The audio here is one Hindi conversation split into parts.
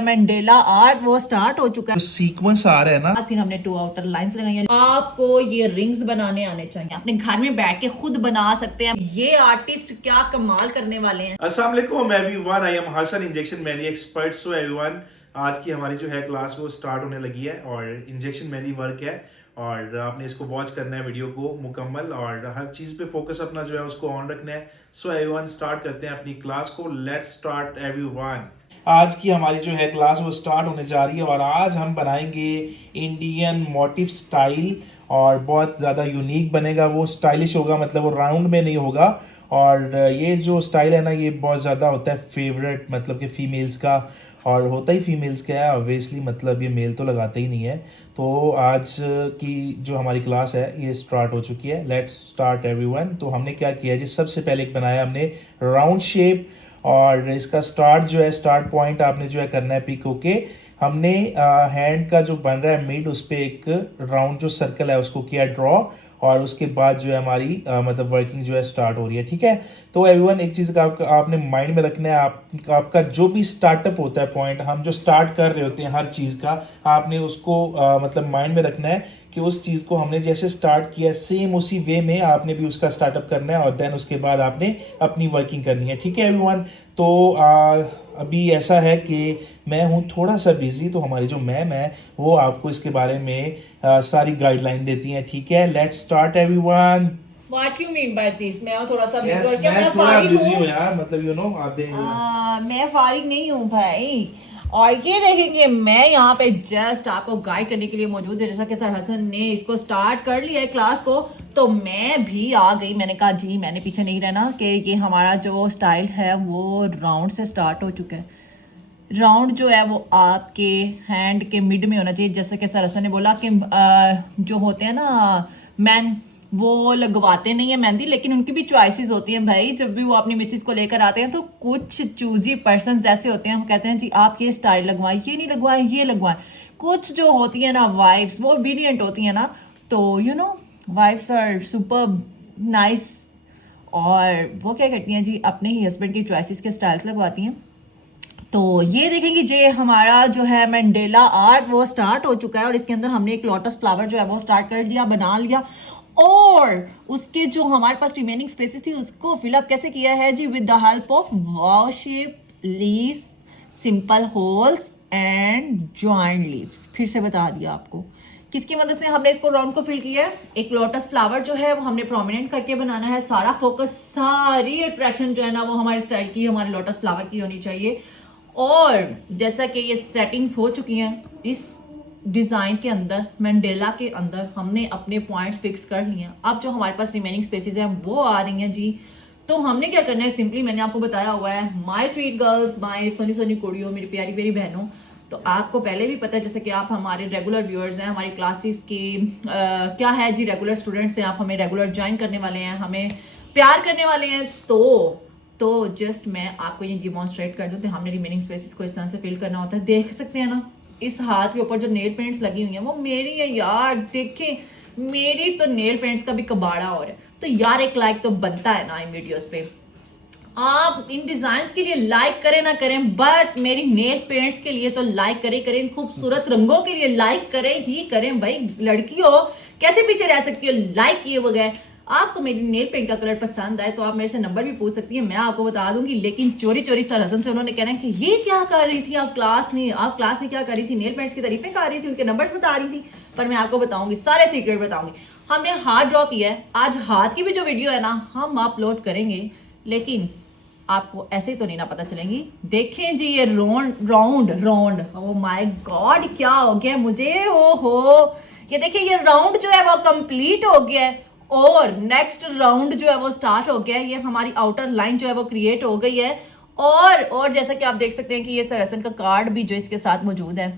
मंडेला आर्ट वो स्टार्ट हो चुका है। जो सीक्वेंस आ रहा है ना, फिर हमने 2 आउटर लाइंस लगाई हैं। आपको ये रिंग्स बनाने आने चाहिए, अपने घर में बैठ के खुद बना सकते हैं। ये आर्टिस्ट क्या कमाल करने वाले हैं। अस्सलाम वालेकुम everyone, I am Hasan, injection mehndi expert. So everyone, आज की हमारी जो है क्लास वो स्टार्ट होने लगी है और इंजेक्शन मेहंदी वर्क है और आपने इसको वॉच करना है वीडियो को मुकम्मल और हर चीज़ पे फोकस अपना जो है उसको ऑन रखना है। सो एवरीवन, स्टार्ट करते हैं अपनी क्लास को। Let's start everyone. आज की हमारी जो है क्लास वो स्टार्ट होने जा रही है और आज हम बनाएंगे इंडियन मोटिव स्टाइल और बहुत ज़्यादा यूनिक बनेगा। वो स्टाइलिश होगा, मतलब वो राउंड में नहीं होगा। और ये जो स्टाइल है ना, ये बहुत ज़्यादा होता है फेवरेट, मतलब कि फ़ीमेल्स का, और होता ही फीमेल्स का है ऑब्वियसली, मतलब ये मेल तो लगाते ही नहीं है। तो आज की जो हमारी क्लास है ये स्टार्ट हो चुकी है। Let's start everyone. तो हमने क्या किया जी, सबसे पहले एक बनाया हमने राउंड शेप और इसका स्टार्ट जो है, स्टार्ट पॉइंट आपने जो है करना है पिक होके। हमने हैंड का जो बन रहा है मिड, उस पर एक राउंड जो सर्कल है उसको किया ड्रॉ और उसके बाद जो है हमारी मतलब वर्किंग जो है स्टार्ट हो रही है। ठीक है, तो एवरीवन एक चीज़ का आपने माइंड में रखना है, आपका जो भी स्टार्टअप होता है पॉइंट, हम जो स्टार्ट कर रहे होते हैं हर चीज़ का, आपने उसको मतलब माइंड में रखना है कि उस चीज़ को हमने जैसे स्टार्ट किया सेम उसी वे में आपने भी उसका स्टार्टअप करना है और देन उसके बाद आपने अपनी वर्किंग करनी है। ठीक है एवरीवन, तो अभी ऐसा है कि मैं हूँ थोड़ा सा बिजी, तो हमारी जो मैम है वो आपको इसके बारे में सारी गाइडलाइन देती हैं। ठीक है, let's start everyone. What you mean by this? मैं थोड़ा सा Yes, busy क्या मैं मैं थोड़ा फारिग बिजी हूँ। हूँ यार, मतलब यू नो आते मैं फारिग नहीं हूँ भाई। और ये देखेंगे मैं यहाँ पे जस्ट आपको गाइड करने के लिए मौजूद है। जैसा कि सर हसन ने इसको स्टार्ट कर लिया है क्लास को, तो मैं भी आ गई। मैंने कहा जी मैंने पीछे नहीं रहना कि ये हमारा जो स्टाइल है वो राउंड से स्टार्ट हो चुका है। राउंड जो है वो आपके हैंड के मिड में होना चाहिए। जैसे कि सर हसन ने बोला कि जो होते हैं ना मैन, वो लगवाते नहीं है मेहंदी, लेकिन उनकी भी चॉइसेस होती हैं भाई। जब भी वो अपनी मिसेस को लेकर आते हैं तो कुछ चूजी पर्सन ऐसे होते हैं, हम कहते हैं जी आप ये स्टाइल लगवाएं, ये नहीं लगवाएं, ये लगवाएं। कुछ जो होती है ना वाइफ्स, वो ओबीडियंट होती है ना, तो you know wives are super nice, और वो क्या करती हैं जी अपने ही हस्बैंड की चॉइसेस के स्टाइल्स लगवाती हैं। तो ये देखेंगे जे हमारा जो है मंडेला आर्ट वो स्टार्ट हो चुका है और इसके अंदर हमने एक लोटस फ्लावर जो है वो स्टार्ट कर दिया, बना लिया। और उसके जो हमारे पास रिमेनिंग स्पेसेस थी उसको फिलअप कैसे किया है जी, with the help of wave shape leaves, simple holes and joint leaves. फिर से बता दिया आपको किसकी मदद से हमने इसको राउंड को फिल किया है। एक लोटस फ्लावर जो है वो हमने प्रोमिनेंट करके बनाना है। सारा फोकस, सारी अट्रैक्शन जो है ना वो हमारे स्टाइल की, हमारे लोटस फ्लावर की होनी चाहिए। और जैसा कि ये सेटिंग्स हो चुकी हैं इस डिज़ाइन के अंदर, मंडेला के अंदर हमने अपने पॉइंट्स फिक्स कर लिए हैं। अब जो हमारे पास रिमेनिंग स्पेसेस हैं वो आ रही हैं जी। तो हमने क्या करना है, सिंपली मैंने आपको बताया हुआ है, माय स्वीट गर्ल्स, माय सोनी सोनी कुड़ियों, मेरी प्यारी प्यारी बहनों। तो आपको पहले भी पता है, जैसे कि आप हमारे रेगुलर व्यूअर्स हैं, हमारी क्लासेस की क्या है जी, रेगुलर स्टूडेंट्स हैं, आप हमें रेगुलर ज्वाइन करने वाले हैं, हमें प्यार करने वाले हैं। तो जस्ट मैं आपको ये डिमॉन्स्ट्रेट कर दूं तो हमने रिमेनिंग स्पेसेस को इस तरह से फिल करना होता है। देख सकते हैं ना, इस हाथ के ऊपर जो नेल पेंट्स लगी हुई हैं वो मेरी है यार। देखें मेरी तो नेल पेंट्स का भी कबाड़ा हो रहा है, तो यार एक लाइक तो बनता है ना इन वीडियोस पे। आप इन डिजाइन्स के लिए लाइक करें ना करें, बट मेरी नेल पेंट्स के लिए तो लाइक करें। इन खूबसूरत रंगों के लिए लाइक करें ही करें भाई। लड़की हो कैसे पीछे रह सकती हो लाइक किए बगैर। आपको मेरी नेल पेंट का कलर पसंद आए तो आप मेरे से नंबर भी पूछ सकती हैं, मैं आपको बता दूंगी। लेकिन चोरी चोरी सर हसन से उन्होंने कहना है कि ये क्या कर रही थी आप क्लास में क्या कर रही थी, नेल पेंट्स की तारीफें कर रही थी, उनके नंबर्स बता रही थी। पर मैं आपको बताऊंगी, सारे सीक्रेट बताऊंगी। हमने हाथ ड्रॉ किया है, आज हाथ की भी जो वीडियो है ना हम अपलोड करेंगे, लेकिन आपको ऐसे तो नहीं ना पता चलेंगी। देखें जी ये राउंड, ओ माय गॉड क्या हो गया मुझे, हो ये देखिए ये राउंड जो है वो कंप्लीट हो गया है और नेक्स्ट राउंड जो है वो स्टार्ट हो गया है। ये हमारी आउटर लाइन जो है वो क्रिएट हो गई है। और जैसा कि आप देख सकते हैं कि ये सर हसन का कार्ड भी जो इसके साथ मौजूद है।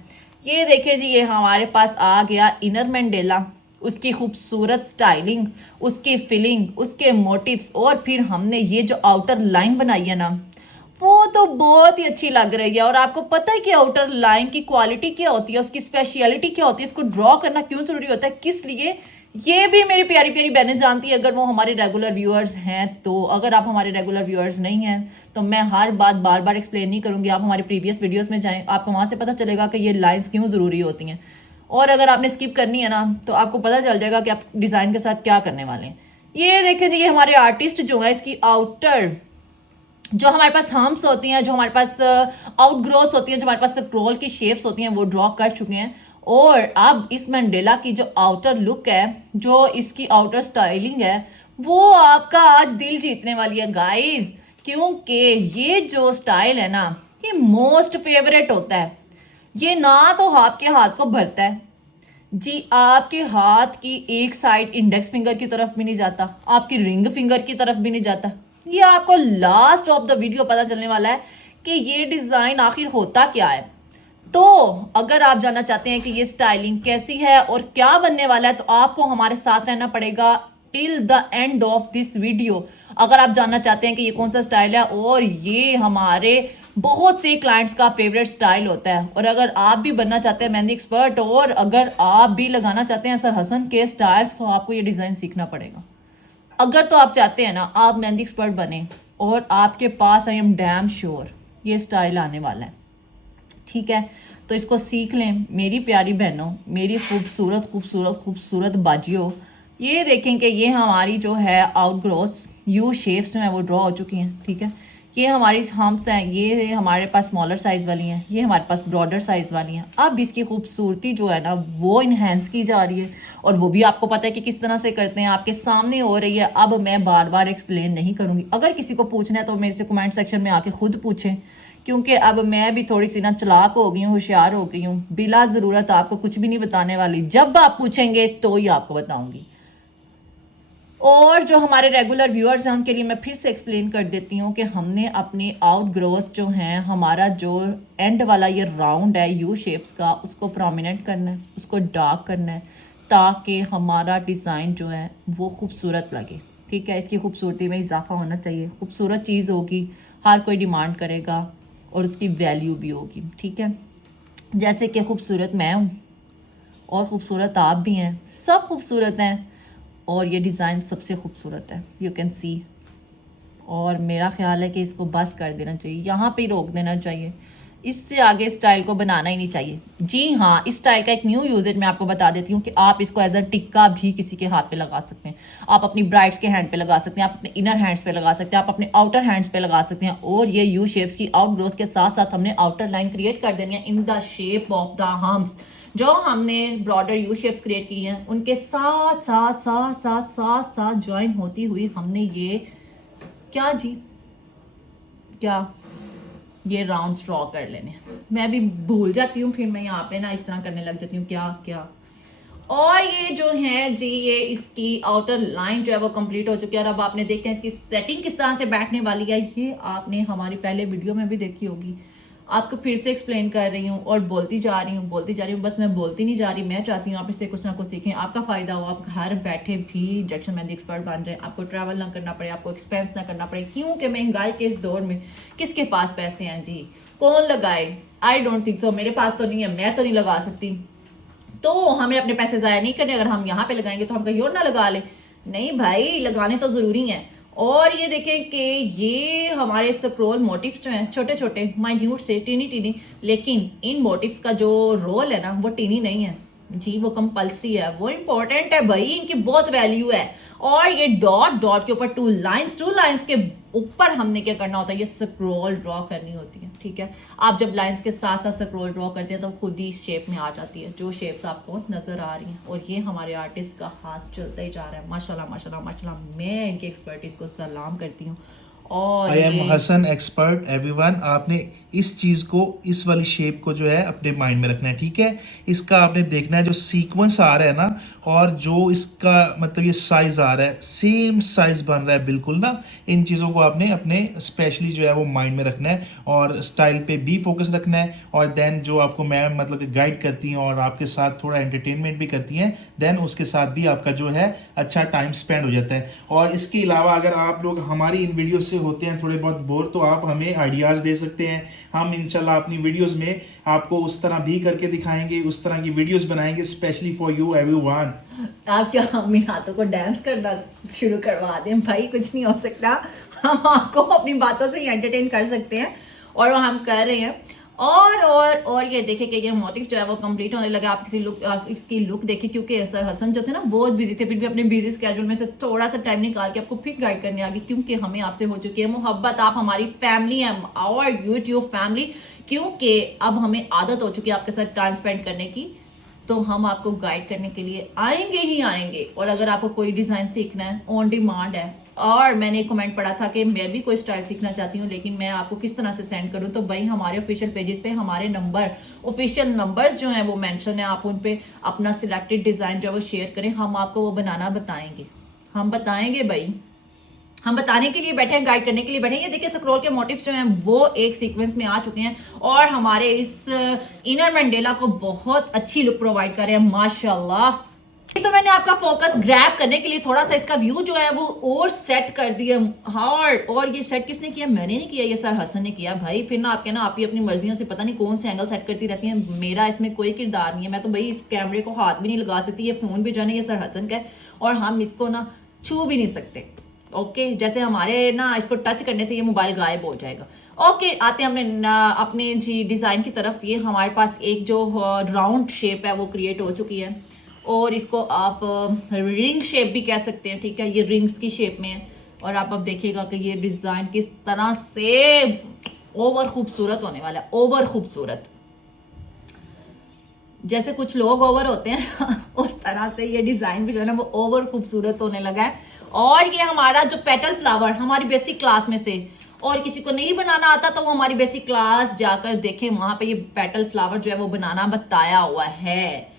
ये देखिए जी, ये हमारे पास आ गया इनर मंडेला, उसकी खूबसूरत स्टाइलिंग, उसकी फिलिंग, उसके मोटिव्स, और फिर हमने ये जो आउटर लाइन बनाई है ना वो तो बहुत ही अच्छी लग रही है। और आपको पता है कि आउटर लाइन की क्वालिटी क्या होती है, उसकी स्पेशलिटी क्या होती है, इसको ड्रॉ करना क्यों जरूरी होता है, किस लिए ये भी मेरी प्यारी प्यारी बहनें जानती है अगर वो हमारे रेगुलर व्यूअर्स हैं तो। अगर आप हमारे रेगुलर व्यूअर्स नहीं हैं तो मैं हर बात बार बार एक्सप्लेन नहीं करूंगी। आप हमारी प्रीवियस वीडियोस में जाएं, आपको वहां से पता चलेगा कि ये लाइंस क्यों ज़रूरी होती हैं। और अगर आपने स्किप करनी है ना तो आपको पता चल जाएगा कि आप डिज़ाइन के साथ क्या करने वाले हैं। ये देखें जी, ये हमारे आर्टिस्ट जो है इसकी आउटर जो हमारे पास हम्प्स होती हैं, जो हमारे पास आउटग्रोथ होती हैं, जो हमारे पास स्क्रोल की शेप्स होती हैं वो ड्रॉ कर चुके हैं। और अब इस मंडेला की जो आउटर लुक है, जो इसकी आउटर स्टाइलिंग है, वो आपका आज दिल जीतने वाली है गाइस। क्योंकि ये जो स्टाइल है ना ये मोस्ट फेवरेट होता है। ये ना तो आपके हाथ को भरता है जी, आपके हाथ की एक साइड इंडेक्स फिंगर की तरफ भी नहीं जाता, आपकी रिंग फिंगर की तरफ भी नहीं जाता। ये आपको लास्ट ऑफ द वीडियो पता चलने वाला है कि ये डिज़ाइन आखिर होता क्या है। तो अगर आप जानना चाहते हैं कि ये स्टाइलिंग कैसी है और क्या बनने वाला है तो आपको हमारे साथ रहना पड़ेगा till the end of this video. अगर आप जानना चाहते हैं कि ये कौन सा स्टाइल है, और ये हमारे बहुत से क्लाइंट्स का फेवरेट स्टाइल होता है, और अगर आप भी बनना चाहते हैं मेहंदी एक्सपर्ट और अगर आप भी लगाना चाहते हैं सर हसन के स्टाइल्स, तो आपको ये डिज़ाइन सीखना पड़ेगा। अगर तो आप चाहते हैं ना आप मेहंदी एक्सपर्ट बने और आपके पास आई एम डैम श्योर ये स्टाइल आने वाला है, ठीक है। तो इसको सीख लें मेरी प्यारी बहनों, मेरी खूबसूरत खूबसूरत खूबसूरत बाजियों। ये देखें कि ये हमारी जो है आउटग्रोथ्स यू शेप्स में वो ड्रॉ हो चुकी हैं, ठीक है। ये हमारी हम्प्स हैं, ये हमारे पास स्मॉलर साइज़ वाली हैं, ये हमारे पास ब्रॉडर साइज़ वाली हैं। अब इसकी खूबसूरती जो है ना वो इन्हेंस की जा रही है, और वो भी आपको पता है कि किस तरह से करते हैं, आपके सामने हो रही है। अब मैं बार बार एक्सप्लेन नहीं करूँगी। अगर किसी को पूछना है तो मेरे से कमेंट सेक्शन में आके खुद पूछें, क्योंकि अब मैं भी थोड़ी सी ना चालाक हो गई हूँ, होशियार हो गई हूँ। बिला ज़रूरत आपको कुछ भी नहीं बताने वाली, जब आप पूछेंगे तो ही आपको बताऊँगी। और जो हमारे रेगुलर व्यूअर्स हैं उनके लिए मैं फिर से एक्सप्लेन कर देती हूँ कि हमने अपनी आउटग्रोथ जो है, हमारा जो एंड वाला ये राउंड है यू शेप्स का, उसको प्रोमिनेंट करना है, उसको डार्क करना है, ताकि हमारा डिज़ाइन जो है वो खूबसूरत लगे, ठीक है। इसकी खूबसूरती में इजाफा होना चाहिए। खूबसूरत चीज़ होगी, हर कोई डिमांड करेगा और उसकी वैल्यू भी होगी, ठीक है। जैसे कि खूबसूरत मैं हूँ और ख़ूबसूरत आप भी हैं, सब खूबसूरत हैं, और ये डिज़ाइन सबसे खूबसूरत है, यू कैन सी। और मेरा ख्याल है कि इसको बस कर देना चाहिए, यहाँ पे रोक देना चाहिए, इससे आगे स्टाइल को बनाना ही नहीं चाहिए। जी हाँ, इस स्टाइल का एक न्यू यूजेज मैं आपको बता देती हूँ कि आप इसको एज अ टिक्का भी किसी के हाथ पे लगा सकते हैं, आप अपनी ब्राइड्स के हैंड पे लगा सकते हैं, आप अपने इनर हैंड्स पे लगा सकते हैं, आप अपने आउटर हैंड्स पे लगा सकते हैं। और ये यू शेप्स की आउट ग्रोथ के साथ साथ हमने आउटर लाइन क्रिएट कर देनी है in the shape of the humps. जो हमने ब्रॉडर यू शेप्स क्रिएट की हैं उनके साथ साथ साथ साथ साथ साथ ज्वाइन होती हुई हमने ये क्या जी क्या ये राउंड्स ड्रॉ कर लेने। मैं भी भूल जाती हूँ, फिर मैं यहाँ पे ना इस तरह करने लग जाती हूँ क्या क्या। और ये जो है जी, ये इसकी आउटर लाइन जो है वो कंप्लीट हो चुकी है। और अब आपने देखते हैं इसकी सेटिंग किस तरह से बैठने वाली है, ये आपने हमारी पहले वीडियो में भी देखी होगी। आपको फिर से एक्सप्लेन कर रही हूँ और बोलती जा रही हूँ, बस मैं बोलती नहीं जा रही। मैं चाहती हूँ आप इससे कुछ ना कुछ सीखें, आपका फ़ायदा हो, आप घर बैठे भी इंजेक्शन मेहंदी एक्सपर्ट बन जाए, आपको ट्रैवल ना करना पड़े, आपको एक्सपेंस ना करना पड़े। क्योंकि महंगाई के इस दौर में किसके पास पैसे हैं जी, कौन लगाए? आई डोंट थिंक सो, मेरे पास तो नहीं है, मैं तो नहीं लगा सकती। तो हमें अपने पैसे ज़ाया नहीं करने, अगर हम यहाँ पे लगाएंगे तो हम कहीं और ना लगा ले। नहीं भाई, लगाने तो ज़रूरी हैं। और ये देखें कि ये हमारे स्क्रोल मोटिव्स जो हैं छोटे छोटे माइन्यूट से टीनी टीनी, लेकिन इन मोटिव्स का जो रोल है ना वो टीनी नहीं है जी, वो कंपल्सरी है, वो इम्पोर्टेंट है भाई, इनकी बहुत वैल्यू है। और ये डॉट डॉट के ऊपर टू लाइंस के ऊपर हमने क्या करना होता है, ये स्क्रॉल ड्रॉ करनी होती है, ठीक है। आप जब लाइंस के साथ साथ स्क्रॉल ड्रॉ करते हैं तो खुद ही इस शेप में आ जाती है जो शेप्स आपको नजर आ रही हैं। और ये हमारे आर्टिस्ट का हाथ चलता ही जा रहा है, माशाल्लाह माशाल्लाह माशाल्लाह। मैं इनकी एक्सपर्टीज को सलाम करती हूँ। और I am Hasan expert everyone. आपने इस चीज़ को, इस वाली शेप को जो है अपने माइंड में रखना है, ठीक है। इसका आपने देखना है जो सीक्वेंस आ रहा है ना, और जो इसका मतलब ये साइज आ रहा है, सेम साइज बन रहा है बिल्कुल ना। इन चीज़ों को आपने अपने स्पेशली जो है वो माइंड में रखना है, और स्टाइल पे भी फोकस रखना है। और देन जो आपको मैम मतलब गाइड करती हैं और आपके साथ थोड़ा एंटरटेनमेंट भी करती हैं, देन उसके साथ भी आपका जो है अच्छा टाइम स्पेंड हो जाता है। और इसके अलावा अगर आप लोग हमारी इन वीडियो से होते हैं थोड़े बहुत बोर, तो आप हमें आइडियाज़ दे सकते हैं। हम इंशाल्लाह अपनी वीडियोस में आपको उस तरह भी करके दिखाएंगे, उस तरह की वीडियोस बनाएंगे स्पेशली फॉर यू एवरीवन। आप क्या अपने हाथों को डांस करना शुरू करवा दें भाई? कुछ नहीं हो सकता, हम आपको अपनी बातों से ही एंटरटेन कर सकते हैं और वो हम कर रहे हैं। और ये देखें कि ये मोटिव जो है वो कंप्लीट होने लगा। आप इसकी लुक देखें, क्योंकि सर हसन जो थे ना बहुत बिजी थे, फिर भी अपने बिजी स्केड्यूल में से थोड़ा सा टाइम निकाल के आपको फिर गाइड करने आ गई, क्योंकि हमें आपसे हो चुकी है मोहब्बत। आप हमारी फैमिली हैं, और यूट्यूब फैमिली, क्योंकि अब हमें आदत हो चुकी है आपके साथ टाइम स्पेंड करने की, तो हम आपको गाइड करने के लिए आएंगे ही आएंगे। और अगर आपको कोई डिज़ाइन सीखना है, ऑन डिमांड है। और मैंने एक कमेंट पढ़ा था कि मैं भी कोई स्टाइल सीखना चाहती हूँ, लेकिन मैं आपको किस तरह से सेंड करूँ, तो भाई हमारे ऑफिशियल पेजेस पे हमारे ऑफिशियल नंबर्स जो हैं वो मेंशन है, आप उन पे अपना सिलेक्टेड डिज़ाइन जो है वो शेयर करें, हम आपको वो बनाना बताएंगे। हम बताएंगे भाई, हम बताने के लिए बैठे हैं, गाइड करने के लिए बैठे हैं। ये देखिए स्क्रॉल के मोटिव्स जो हैं वो एक सीक्वेंस में आ चुके हैं और हमारे इस इनर मंडेला को बहुत अच्छी लुक प्रोवाइड कर रहे हैं माशाल्लाह। तो मैंने आपका फोकस ग्रैब करने के लिए थोड़ा सा इसका व्यू जो है वो और सेट कर दिया हार्ड। और ये सेट किसने किया? मैंने नहीं किया, ये सर हसन ने किया भाई। फिर ना आपके ना आप ही अपनी मर्जियों से पता नहीं कौन से एंगल सेट करती रहती हैं, मेरा इसमें कोई किरदार नहीं है। मैं तो भाई इस कैमरे को हाथ भी नहीं लगा सकती, ये फोन भी जो है ना ये सर हसन का है और हम इसको ना छू भी नहीं सकते। ओके जैसे हमारे ना इसको टच करने से ये मोबाइल गायब हो जाएगा। ओके आते हैं अपने जी डिज़ाइन की तरफ। ये हमारे पास एक जो राउंड शेप है वो क्रिएट हो चुकी है और इसको आप रिंग शेप भी कह सकते हैं, ठीक है। ये रिंग्स की शेप में है और आप अब देखिएगा कि ये डिज़ाइन किस तरह से ओवर खूबसूरत होने वाला है, ओवर खूबसूरत। जैसे कुछ लोग ओवर होते हैं उस तरह से ये डिज़ाइन भी जो है ना वो ओवर खूबसूरत होने लगा है। और ये हमारा जो पेटल फ्लावर हमारी बेसिक क्लास में से, और किसी को नहीं बनाना आता तो वो हमारी बेसिक क्लास जाकर देखें, वहां पे ये पेटल फ्लावर जो है वो बनाना बताया हुआ है।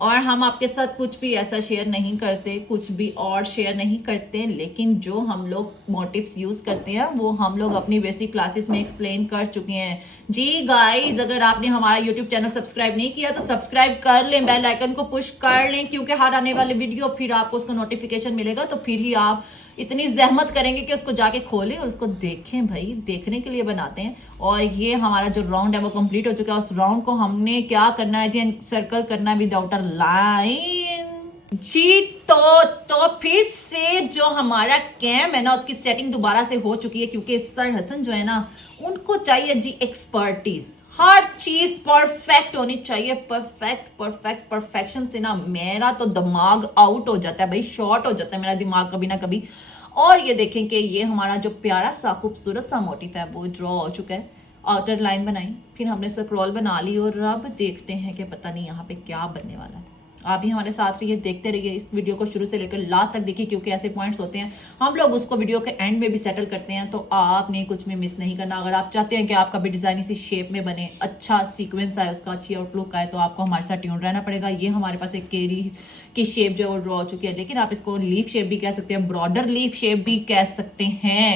और हम आपके साथ कुछ भी ऐसा शेयर नहीं करते, कुछ भी और शेयर नहीं करते, लेकिन जो हम लोग मोटिव्स यूज करते हैं वो हम लोग अपनी बेसिक क्लासेस में एक्सप्लेन कर चुके हैं। जी गाइस, अगर आपने हमारा यूट्यूब चैनल सब्सक्राइब नहीं किया तो सब्सक्राइब कर लें, बेल आइकन को पुश कर लें, क्योंकि हर आने वाले वीडियो फिर आपको उसका नोटिफिकेशन मिलेगा, तो फिर ही आप इतनी जहमत करेंगे कि उसको जाके खोलें और उसको देखें। भाई देखने के लिए बनाते हैं। और ये हमारा जो राउंड है वो कंप्लीट हो चुका है। उस राउंड को हमने क्या करना है जी, सर्कल करना है विद आउटर लाइन जी। तो फिर से जो हमारा कैम है ना उसकी सेटिंग दोबारा से हो चुकी है, क्योंकि सर हसन जो है ना उनको चाहिए जी एक्सपर्टीज, हर चीज परफेक्ट होनी चाहिए। परफेक्शन से ना मेरा तो दिमाग आउट हो जाता है भाई, शॉर्ट हो जाता है मेरा दिमाग कभी ना कभी। और ये देखें कि ये हमारा जो प्यारा सा खूबसूरत सा मोटिव है वो ड्रॉ हो चुका है। आउटर लाइन बनाई, फिर हमने स्क्रॉल बना ली और अब देखते हैं कि पता नहीं यहाँ पे क्या बनने वाला है। आप भी हमारे साथ रहिए, देखते रहिए, इस वीडियो को शुरू से लेकर लास्ट तक देखिए, क्योंकि ऐसे पॉइंट्स होते हैं हम लोग उसको वीडियो के एंड में भी सेटल करते हैं, तो आपने कुछ भी मिस नहीं करना। अगर आप चाहते हैं कि आपका भी डिज़ाइन इसी शेप में बने, अच्छा सीक्वेंस आए उसका, अच्छी आउटलुक आए, तो आपको हमारे साथ ट्यून रहना पड़ेगा। ये हमारे पास एक केरी की शेप जो है वो ड्रॉ हो चुकी है, लेकिन आप इसको लीफ शेप भी कह सकते हैं, ब्रॉडर लीफ शेप भी कह सकते हैं।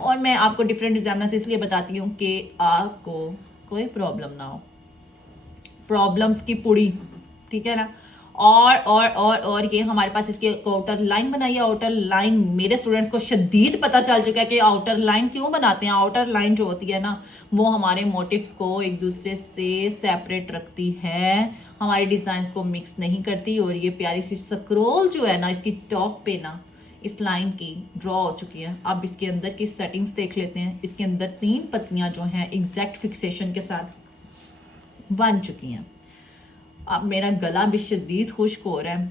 और मैं आपको डिफरेंट डिजाइनर से इसलिए बताती हूँ कि आपको कोई प्रॉब्लम ना हो, प्रॉब्लम्स की पुड़ी, ठीक है ना। और ये हमारे पास इसकी आउटर लाइन बनाई है। आउटर लाइन मेरे स्टूडेंट्स को शदीद पता चल चुका है कि आउटर लाइन क्यों बनाते हैं। आउटर लाइन जो होती है ना वो हमारे मोटिव्स को एक दूसरे से सेपरेट रखती है, हमारे डिजाइन को मिक्स नहीं करती। और ये प्यारी सी स्क्रॉल जो है ना इसकी टॉप पे ना इस लाइन की ड्रॉ हो चुकी है। अब इसके अंदर की सेटिंग्स देख लेते हैं। इसके अंदर 3 पत्तियां जो हैं एग्जैक्ट फिक्सेशन के साथ बन चुकी हैं। अब मेरा गला भी शदीद खुश्क हो रहा है।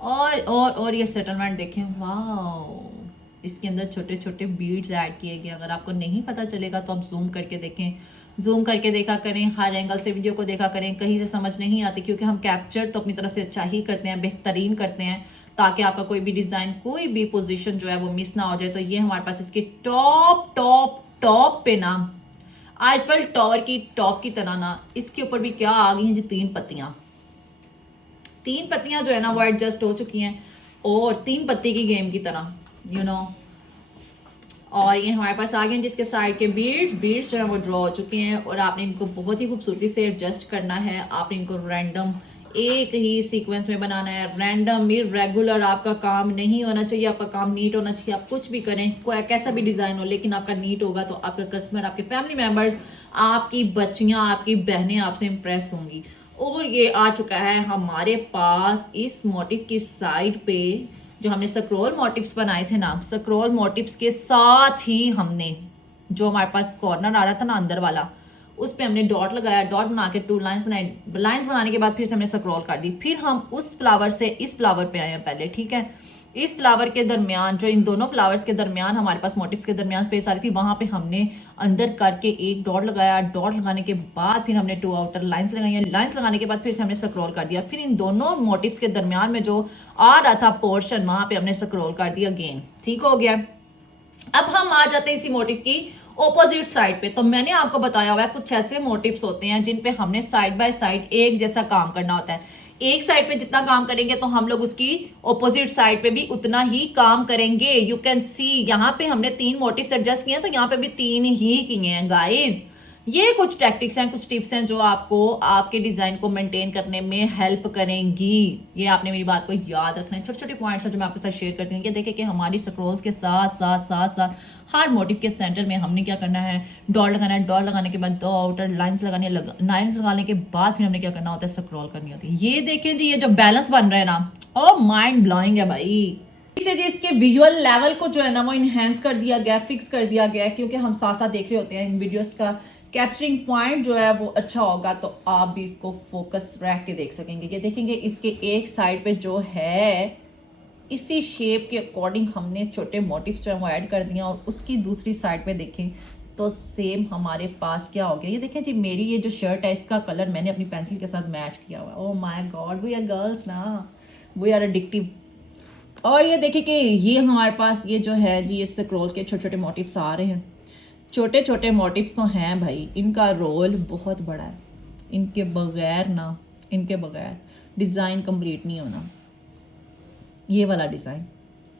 और ये सेटलमेंट देखें, वाह, इसके अंदर छोटे छोटे बीड्स ऐड किए गए। अगर आपको नहीं पता चलेगा तो आप जूम करके देखें, जूम करके देखा करें, हर एंगल से वीडियो को देखा करें। कहीं से समझ नहीं आती, क्योंकि हम कैप्चर तो अपनी तरफ से अच्छा ही करते हैं, बेहतरीन करते हैं, ताकि आपका कोई भी डिज़ाइन, कोई भी पोजीशन जो है वो मिस ना हो जाए। तो ये हमारे पास इसके टॉप पे ना आईफल टावर की टॉप की तरह ना इसके ऊपर भी क्या आ गई हैं जी 3 पत्तियां। 3 पत्तियां जो है ना वो एडजस्ट हो चुकी हैं और 3 पत्ती की गेम की तरह, यू नो। और ये हमारे पास आ गए हैं जिसके साइड के बीड्स जो है वो ड्रॉ हो चुके हैं। और आपने इनको बहुत ही खूबसूरती से एडजस्ट करना है। आपने इनको रैंडम एक ही सीक्वेंस में बनाना है, रैंडम इरेगुलर आपका काम नहीं होना चाहिए, आपका काम नीट होना चाहिए। आप कुछ भी करें, कोई कैसा भी डिजाइन हो, लेकिन आपका नीट होगा तो आपका कस्टमर, आपके फैमिली मेंबर्स, आपकी बच्चियां, आपकी बहनें आपसे इंप्रेस होंगी। और ये आ चुका है हमारे पास इस मोटिव की साइड पे, जो हमने स्क्रॉल मोटिव्स बनाए थे ना, स्क्रॉल मोटिव्स के साथ ही हमने जो हमारे पास कॉर्नर आ रहा था ना अंदर वाला, उस पे हमने डॉट लगाया, डॉट बना के 2 लाइंस बनाई। लाइंस बनाने के बाद फिर से हमने स्क्रॉल कर दी। फिर हम उस फ्लावर से इस फ्लावर पे आए हैं पहले, ठीक है। इस फ्लावर के दरमियान, जो इन दोनों फ्लावर्स के दरमियान हमारे पास मोटिव्स के दरमियान स्पेस आ रही थी, वहां पे हमने अंदर करके एक डॉट लगाया। डॉट लगाने के बाद फिर हमने 2 आउटर लाइंस लगाई हैं। लाइंस लगाने के बाद फिर से हमने स्क्रॉल कर दिया। फिर इन दोनों मोटिव्स के दरमियान में जो आ रहा था पोर्शन, वहां पे हमने स्क्रॉल कर दिया अगेन। ठीक हो गया। अब हम आ जाते हैं इसी मोटिव की ऑपोजिट साइड पे। तो मैंने आपको बताया हुआ है कुछ ऐसे मोटिव्स होते हैं जिन पे हमने साइड बाय साइड एक जैसा काम करना होता है। एक साइड पे जितना काम करेंगे तो हम लोग उसकी ऑपोजिट साइड पे भी उतना ही काम करेंगे। यू कैन सी यहाँ पे हमने 3 मोटिव्स एडजस्ट किए हैं, तो यहाँ पे भी 3 ही किए हैं गाइज। ये कुछ टैक्टिक्स हैं, कुछ टिप्स हैं जो आपको आपके डिजाइन को मेंटेन करने में हेल्प करेंगी। ये आपने मेरी बात को याद रखना है। छोटे छोटे पॉइंट्स हैं जो मैं आपके साथ शेयर करती हूँ। ये देखिए कि हमारी स्क्रॉल्स के साथ साथ साथ साथ हर मोटिव के सेंटर में हमने क्या करना है, डॉट लगाना है। डॉट लगाने के बाद 2 आउटर लाइंस लगानी है। लाइंस लगाने के बाद फिर हमने क्या करना होता है, स्क्रॉल करनी होती है। ये देखें जी, ये जो बैलेंस बन रहा है ना, ओ माइंड ब्लोइंग है भाई। इससे जी इसके विजुअल लेवल को जो है ना वो इनहेंस कर दिया गया, फिक्स कर दिया गया, क्योंकि हम साथ साथ देख रहे होते हैं। इन वीडियोस का कैप्चरिंग पॉइंट जो है वो अच्छा होगा तो आप भी इसको फोकस रख के देख सकेंगे। ये देखेंगे इसके एक साइड पे जो है, इसी शेप के अकॉर्डिंग हमने छोटे मोटिव्स जो है वो ऐड कर दिया, और उसकी दूसरी साइड पे देखें तो सेम हमारे पास क्या हो गया। ये देखें जी, मेरी ये जो शर्ट है इसका कलर मैंने अपनी पेंसिल के साथ मैच किया हुआ है। Oh my god, we are girls ना, वी आर एडिक्टिव। और ये देखिए कि ये हमारे पास ये जो है जी, ये स्क्रॉल के छोटे छोटे मोटिव्स आ रहे हैं। छोटे छोटे मोटिव्स तो हैं भाई, इनका रोल बहुत बड़ा है। इनके बगैर डिज़ाइन कंप्लीट नहीं होना, ये वाला डिज़ाइन।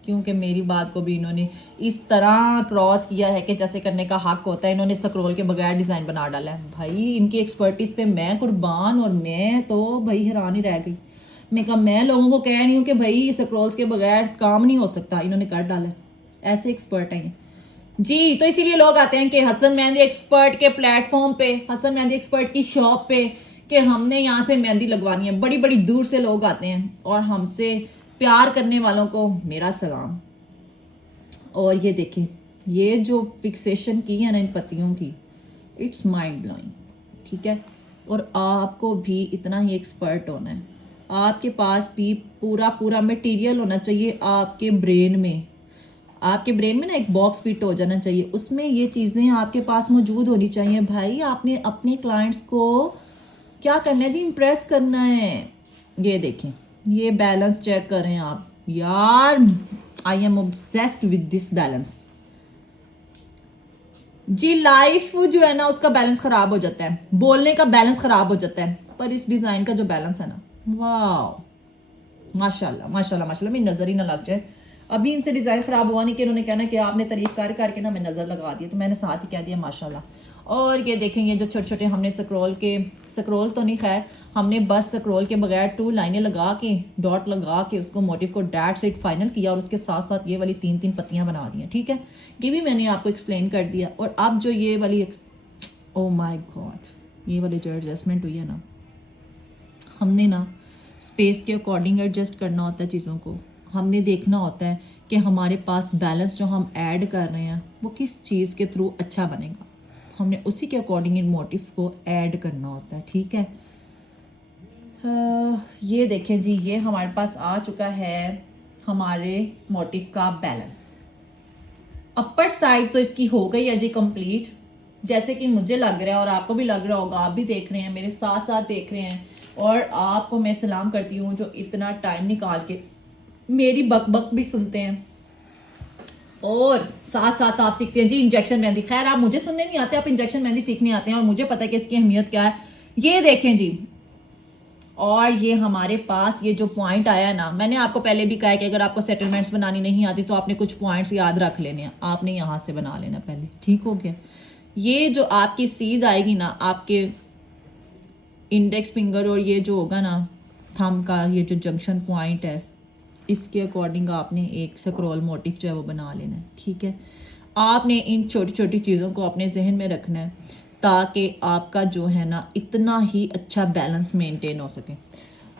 क्योंकि मेरी बात को भी इन्होंने इस तरह क्रॉस किया है कि जैसे करने का हक होता है। इन्होंने स्क्रॉल के बगैर डिज़ाइन बना डाला है भाई। इनकी एक्सपर्टीज पे मैं कुर्बान, और मैं तो भाई हैरान ही रह गई। मैं कहा, मैं लोगों को कह रही हूँ कि भाई स्क्रॉल्स के बगैर काम नहीं हो सकता, इन्होंने कर डाला है। ऐसे एक्सपर्ट हैं जी। तो इसीलिए लोग आते हैं कि हसन मेहंदी एक्सपर्ट के प्लेटफॉर्म पे, हसन मेहंदी एक्सपर्ट की शॉप पे, कि हमने यहाँ से मेहंदी लगवानी है। बड़ी बड़ी दूर से लोग आते हैं, और हमसे प्यार करने वालों को मेरा सलाम। और ये देखें, ये जो फिक्सेशन की है ना इन पत्तियों की, इट्स माइंड ब्लोइंग, ठीक है। और आपको भी इतना ही एक्सपर्ट होना है। आपके पास भी पूरा मटेरियल होना चाहिए। आपके ब्रेन में ना एक बॉक्स फिट हो जाना चाहिए, उसमें ये चीज़ें आपके पास मौजूद होनी चाहिए। भाई आपने अपने क्लाइंट्स को क्या करना है जी, इम्प्रेस करना है। ये देखें, ये बैलेंस चेक करें आप यार, I am obsessed with this balance जी। लाइफ जो है ना उसका बैलेंस खराब हो जाता है, बोलने का बैलेंस खराब हो जाता है, पर इस डिज़ाइन का जो बैलेंस है ना, वाह माशाल्लाह माशाल्लाह माशाल्लाह, मेरी नज़र ही ना लग जाए। अभी इनसे डिज़ाइन ख़राब हुआ नहीं कि इन्होंने कहना कि आपने तारीफ कर करके ना मैं नज़र लगा दी, तो मैंने साथ ही कह दिया माशाल्लाह। और ये देखेंगे जो छोटे छोटे हमने स्क्रॉल तो नहीं, खैर हमने बस स्क्रॉल के बगैर 2 लाइनें लगा के, डॉट लगा के उसको मोटिव को डैट से फाइनल किया, और उसके साथ साथ ये वाली 3-3 पत्तियां बना दी हैं, ठीक है। ये भी मैंने आपको एक्सप्लेन कर दिया। और अब जो ये वाली ओ माय गॉड, ये वाली जो एडजस्टमेंट हुई है ना, हमने ना स्पेस के अकॉर्डिंग एडजस्ट करना होता है चीज़ों को। हमने देखना होता है कि हमारे पास बैलेंस जो हम ऐड कर रहे हैं वो किस चीज़ के थ्रू अच्छा बनेगा। हमने उसी के अकॉर्डिंग इन मोटिव्स को ऐड करना होता है, ठीक है। ये देखें जी, ये हमारे पास आ चुका है हमारे मोटिव का बैलेंस। अपर साइड तो इसकी हो गई है जी कंप्लीट, जैसे कि मुझे लग रहा है और आपको भी लग रहा होगा। आप भी देख रहे हैं, मेरे साथ साथ देख रहे हैं, और आपको मैं सलाम करती हूँ जो इतना टाइम निकाल के मेरी बक भी सुनते हैं, और साथ साथ आप सीखते हैं जी इंजेक्शन मेहंदी। खैर आप मुझे सुनने नहीं आते, आप इंजेक्शन मेहंदी सीखने आते हैं, और मुझे पता है कि इसकी अहमियत क्या है। ये देखें जी, और ये हमारे पास ये जो पॉइंट आया है ना, मैंने आपको पहले भी कहा है कि अगर आपको सेटलमेंट्स बनानी नहीं आती तो आपने कुछ पॉइंट्स याद रख लेने हैं, आपने यहाँ से बना लेना पहले, ठीक हो गया। ये जो आपकी सीध आएगी ना, आपके इंडेक्स फिंगर और ये जो होगा ना थंब का ये जो जंक्शन पॉइंट है इसके अकॉर्डिंग आपने एक स्क्रॉल मोटिव जो है वो बना लेना है, ठीक है। आपने इन छोटी छोटी चीज़ों को अपने जहन में रखना है ताकि आपका जो है ना इतना ही अच्छा बैलेंस मेंटेन हो सके।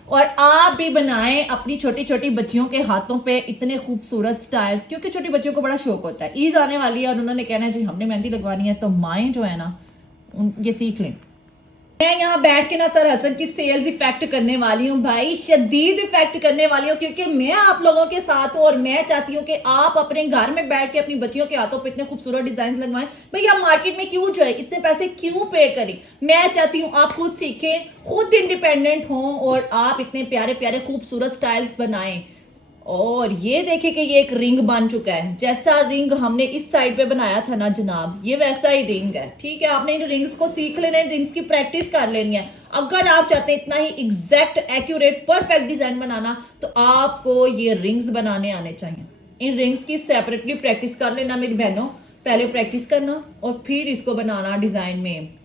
और आप भी बनाएं अपनी छोटी छोटी बच्चियों के हाथों पे इतने खूबसूरत स्टाइल्स, क्योंकि छोटी बच्चियों को बड़ा शौक होता है। ईद आने वाली है और उन्होंने कहना है जी हमने मेहंदी लगवानी है, तो माएँ जो है ना ये सीख लें। मैं यहाँ बैठ के ना सर हसन की सेल्स इफेक्ट करने वाली हूँ भाई, शदीद इफेक्ट करने वाली हूँ, क्योंकि मैं आप लोगों के साथ हूँ और मैं चाहती हूँ कि आप अपने घर में बैठ के अपनी बच्चियों के हाथों पे इतने खूबसूरत डिजाइन लगवाएं। भाई आप मार्केट में क्यों जाए, इतने पैसे क्यों पे करें। मैं चाहती हूँ आप खुद सीखें, खुद इंडिपेंडेंट हों और आप इतने प्यारे प्यारे खूबसूरत स्टाइल्स बनाएं। और ये देखिए कि ये एक रिंग बन चुका है, जैसा रिंग हमने इस साइड पे बनाया था ना जनाब, ये वैसा ही रिंग है, ठीक है। आपने इन रिंग्स को सीख लेना है, रिंग्स की प्रैक्टिस कर लेनी है। अगर आप चाहते हैं इतना ही एग्जैक्ट एक्यूरेट परफेक्ट डिजाइन बनाना, तो आपको ये रिंग्स बनाने आने चाहिए। इन रिंग्स की सेपरेटली प्रैक्टिस कर लेना मेरी बहनों, पहले प्रैक्टिस करना और फिर इसको बनाना डिजाइन में।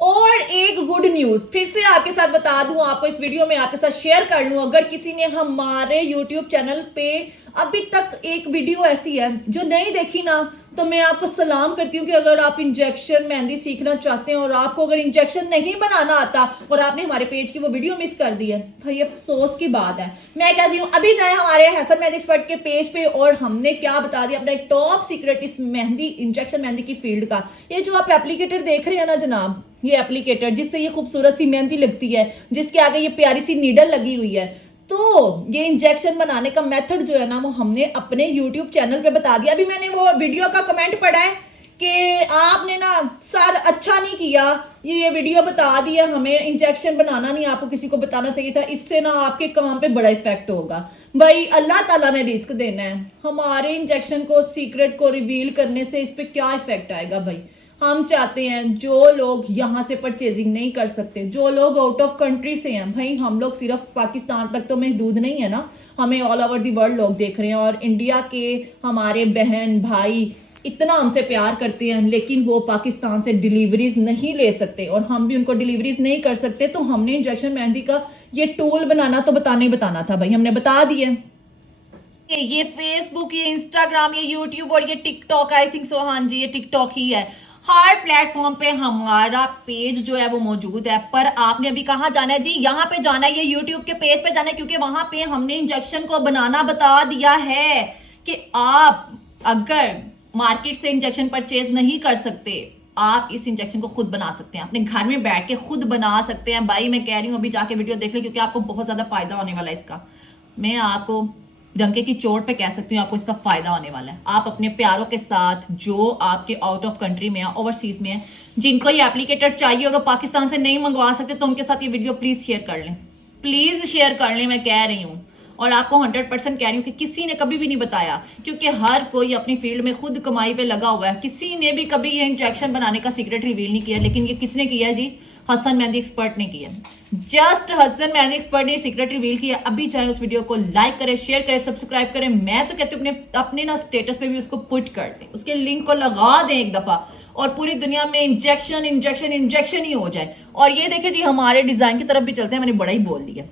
और एक गुड न्यूज फिर से आपके साथ बता दूं, आपको इस वीडियो में आपके साथ शेयर कर लूं। अगर किसी ने हमारे YouTube चैनल पे अभी तक एक वीडियो ऐसी है जो नहीं देखी ना, तो मैं आपको सलाम करती हूँ कि अगर आप इंजेक्शन मेहंदी सीखना चाहते हैं और आपको अगर इंजेक्शन नहीं बनाना आता और आपने हमारे पेज की वो वीडियो मिस कर दी है, भाई अफसोस की बात है। मैं कहती हूँ अभी जाए हमारे हसन मेहंदी एक्सपर्ट के पेज पे, और हमने क्या बता दिया अपना एक टॉप सीक्रेट इस मेहंदी इंजेक्शन मेहंदी की फील्ड का। ये जो आप एप्लीकेटर देख रहे हैं ना जनाब, ये एप्लीकेटर जिससे ये खूबसूरत सी मेहंदी लगती है, जिसके आगे ये प्यारी सी नीडल लगी हुई है, तो ये इंजेक्शन बनाने का मेथड जो है ना वो हमने अपने YouTube चैनल पे बता दिया। अभी मैंने वो वीडियो का कमेंट पढ़ा है कि आपने ना सर अच्छा नहीं किया, ये वीडियो बता दिया हमें, इंजेक्शन बनाना नहीं आपको किसी को बताना चाहिए था, इससे ना आपके काम पे बड़ा इफेक्ट होगा। भाई अल्लाह ताला ने रिस्क देना है, हमारे इंजेक्शन को सीक्रेट को रिवील करने से इस पे क्या इफेक्ट आएगा। भाई हम चाहते हैं जो लोग यहाँ से परचेजिंग नहीं कर सकते, जो लोग आउट ऑफ कंट्री से हैं, भाई हम लोग सिर्फ पाकिस्तान तक तो महदूद नहीं है ना, हमें ऑल ओवर दी वर्ल्ड लोग देख रहे हैं। और इंडिया के हमारे बहन भाई इतना हमसे प्यार करते हैं, लेकिन वो पाकिस्तान से डिलीवरीज नहीं ले सकते और हम भी उनको डिलीवरीज नहीं कर सकते। तो हमने इंजेक्शन मेहंदी का ये टूल बनाना तो बताना ही बताना था भाई, हमने बता दिए। ये फेसबुक, ये इंस्टाग्राम, ये यूट्यूब और ये टिकटॉक, आई थिंक सो, हाँ जी ये टिकटॉक ही है, हर प्लेटफॉर्म पे हमारा पेज जो है वो मौजूद है। पर आपने अभी कहाँ जाना है जी, यहाँ पे जाना है, ये यूट्यूब के पेज पे जाना है, क्योंकि वहां पे हमने इंजेक्शन को बनाना बता दिया है कि आप अगर मार्केट से इंजेक्शन परचेज नहीं कर सकते, आप इस इंजेक्शन को खुद बना सकते हैं, अपने घर में बैठ के खुद बना सकते हैं। भाई मैं कह रही हूँ अभी जाके वीडियो देख ले, क्योंकि आपको बहुत ज्यादा फायदा होने वाला है इसका। मैं आपको डंके की चोट पे कह सकती हूँ आपको इसका फायदा होने वाला है। आप अपने प्यारों के साथ जो आपके आउट ऑफ कंट्री में है, ओवरसीज में है, जिनको ये एप्लीकेटर चाहिए और वो पाकिस्तान से नहीं मंगवा सकते, तो उनके साथ ये वीडियो प्लीज शेयर कर लें, प्लीज शेयर कर लें, मैं कह रही हूँ। और आपको 100% कह रही हूँ कि किसी ने कभी भी नहीं बताया, क्योंकि हर कोई अपनी फील्ड में खुद कमाई पे लगा हुआ है। किसी ने भी कभी ये इंजेक्शन बनाने का सीक्रेट रिवील नहीं किया, लेकिन ये किसने किया है जी, हसन मेहंदी एक्सपर्ट ने किया। जस्ट हसन मेहंदी एक्सपर्ट ने सीक्रेट रिवील किया। अभी चाहे उस वीडियो को लाइक करें, शेयर करें, सब्सक्राइब करें, मैं तो कहती हूँ अपने ना स्टेटस पे भी उसको पुट कर दें, उसके लिंक को लगा दें एक दफा, और पूरी दुनिया में इंजेक्शन इंजेक्शन इंजेक्शन ही हो जाए। और ये देखिए जी हमारे डिजाइन की तरफ भी चलते हैं, मैंने बड़ा ही बोल दिया।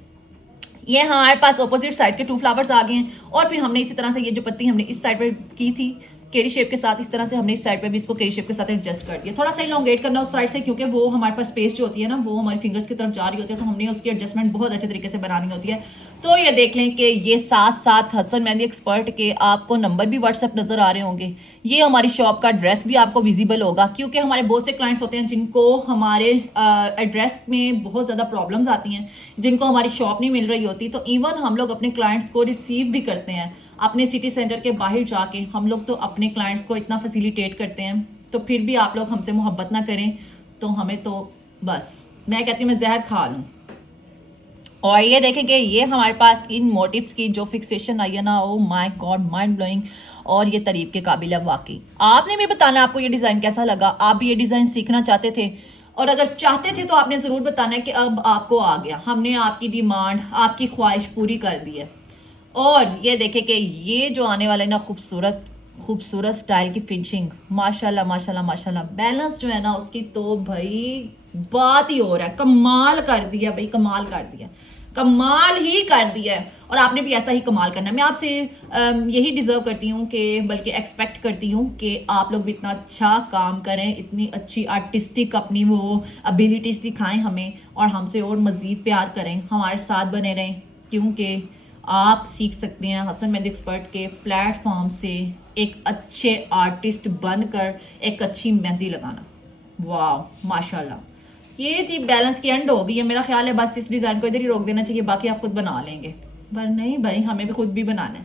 ये हमारे पास ऑपोजिट साइड के 2 फ्लावर्स आ गए हैं, और फिर हमने इसी तरह से ये जो पत्ती हमने इस साइड पे की थी केरी शेप के साथ, इस तरह से हमने इस साइड पे भी इसको केरी शेप के साथ एडजस्ट कर दिया। थोड़ा सा इलोंगेट करना उस साइड से, क्योंकि वो हमारे पास स्पेस जो होती है ना वो हमारी फिंगर्स की तरफ जा रही होती है, तो हमने उसकी एडजस्टमेंट बहुत अच्छे तरीके से बनानी होती है। तो ये देख लें कि ये साथ हसन मेहंदी एक्सपर्ट के आपको नंबर भी व्हाट्सएप नजर आ रहे होंगे, ये हमारी शॉप का एड्रेस भी आपको विजिबल होगा, क्योंकि हमारे बहुत से क्लाइंट्स होते हैं जिनको हमारे एड्रेस में बहुत ज़्यादा प्रॉब्लम्स आती हैं, जिनको हमारी शॉप नहीं मिल रही होती। तो इवन हम लोग अपने क्लाइंट्स को रिसीव भी करते हैं अपने सिटी सेंटर के बाहर जाके। हम लोग तो अपने क्लाइंट्स को इतना फैसिलिटेट करते हैं, तो फिर भी आप लोग हमसे मोहब्बत ना करें तो हमें तो बस, मैं कहती हूँ मैं जहर खा लूँ। और ये देखेंगे ये हमारे पास इन मोटिव्स की जो फिक्सेशन आई है ना, oh my God, mind blowing, और ये तारीफ के काबिल है वाकई। आपने भी बताना आपको ये डिज़ाइन कैसा लगा, आप भी ये डिज़ाइन सीखना चाहते थे, और अगर चाहते थे तो आपने ज़रूर बताना है कि अब आपको आ गया, हमने आपकी डिमांड, आपकी ख्वाहिश पूरी कर दी है। और ये देखें कि ये जो आने वाला है ना खूबसूरत स्टाइल की फिनिशिंग, माशाल्लाह माशाल्लाह माशाल्लाह, बैलेंस जो है ना उसकी तो भाई बात ही और है, कमाल कर दिया भाई, कमाल कर दिया, कमाल ही कर दिया है। और आपने भी ऐसा ही कमाल करना है। मैं आपसे यही डिजर्व करती हूँ कि बल्कि एक्सपेक्ट करती हूँ कि आप लोग भी इतना अच्छा काम करें, इतनी अच्छी आर्टिस्टिक अपनी वो एबिलिटीज़ दिखाएं हमें, और हमसे और मज़ीद प्यार करें, हमारे साथ बने रहें, क्योंकि आप सीख सकते हैं हसन मेहंदी एक्सपर्ट के प्लेटफॉर्म से एक अच्छे आर्टिस्ट बनकर एक अच्छी मेहंदी लगाना। वाह माशाल्लाह। ये जी बैलेंस की एंड हो गई है, मेरा ख्याल है बस इस डिज़ाइन को इधर ही रोक देना चाहिए, बाकी आप खुद बना लेंगे। पर नहीं भाई, हमें भी खुद भी बनाना है,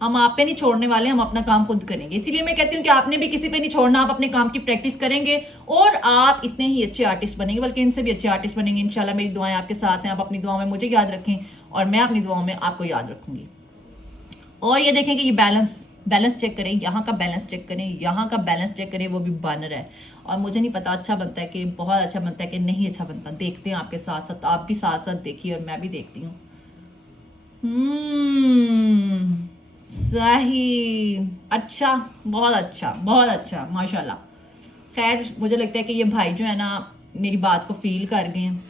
हम आप पे नहीं छोड़ने वाले, हम अपना काम खुद करेंगे। इसीलिए मैं कहती हूँ कि आपने भी किसी पे नहीं छोड़ना, आप अपने काम की प्रैक्टिस करेंगे और आप इतने ही अच्छे आर्टिस्ट बनेंगे, बल्कि इनसे भी अच्छे आर्टिस्ट बनेंगे इंशाल्लाह। मेरी दुआएं आपके साथ हैं, आप अपनी दुआओं में मुझे याद रखें और मैं अपनी दुआओं में आपको याद रखूंगी। और ये देखें कि ये बैलेंस चेक करें, यहाँ का बैलेंस चेक करें, यहाँ का बैलेंस चेक करें, वो भी बन रहा है। और मुझे नहीं पता अच्छा बनता है कि बहुत अच्छा बनता है कि नहीं अच्छा बनता, देखते हैं आपके साथ साथ, आप भी साथ साथ देखिए और मैं भी देखती हूँ। सही, अच्छा, बहुत अच्छा माशाल्लाह। खैर मुझे लगता है कि ये भाई जो है ना मेरी बात को फील कर गए हैं,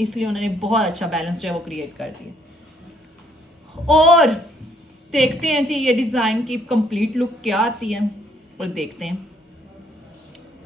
इसलिए उन्होंने बहुत अच्छा बैलेंस जो है वो क्रिएट कर दिया। और देखते हैं जी ये डिज़ाइन की कंप्लीट लुक क्या आती है, और देखते हैं।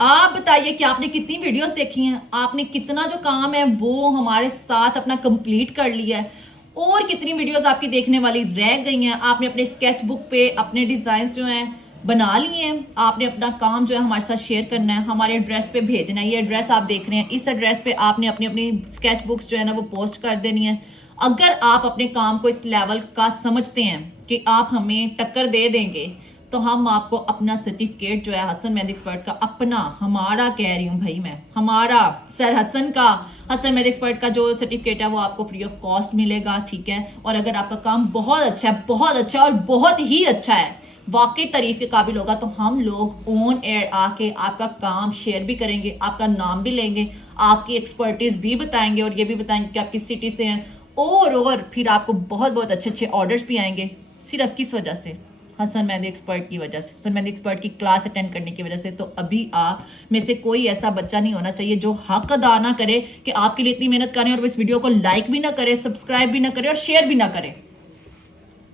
आप बताइए कि आपने कितनी वीडियोस देखी हैं, आपने कितना जो काम है वो हमारे साथ अपना कंप्लीट कर लिया है, और कितनी वीडियोस आपकी देखने वाली रह गई हैं। आपने अपने स्केच बुक पे अपने डिज़ाइंस जो हैं बना लिए हैं, आपने अपना काम जो है हमारे साथ शेयर करना है, हमारे एड्रेस पे भेजना है। ये एड्रेस आप देख रहे हैं, इस एड्रेस पे आपने अपनी अपनी स्केच बुक्स जो है ना वो पोस्ट कर देनी है। अगर आप अपने काम को इस लेवल का समझते हैं कि आप हमें टक्कर दे देंगे, तो हम आपको अपना सर्टिफिकेट जो है हसन मेहंदी एक्सपर्ट का, अपना, हमारा कह रही हूँ भाई मैं, हमारा सर हसन का, हसन मेहंदी एक्सपर्ट का जो सर्टिफिकेट है वो आपको फ्री ऑफ कॉस्ट मिलेगा, ठीक है। और अगर आपका काम बहुत अच्छा है और बहुत ही अच्छा है, वाकई तारीफ के काबिल होगा, तो हम लोग ऑन एयर आके आपका काम शेयर भी करेंगे, आपका नाम भी लेंगे, आपकी एक्सपर्टीज भी बताएंगे, और ये भी बताएंगे कि आप किस सिटी से हैं। और फिर आपको बहुत बहुत अच्छे ऑर्डर्स भी आएंगे, सिर्फ किस वजह से, हसन मेहंदी एक्सपर्ट की वजह से, हसन मेहंदी एक्सपर्ट की क्लास अटेंड करने की वजह से। तो अभी आप में से कोई ऐसा बच्चा नहीं होना चाहिए जो हक अदा ना करे कि आपके लिए इतनी मेहनत करें और वो इस वीडियो को लाइक भी ना करे, सब्सक्राइब भी ना करे और शेयर भी ना करे।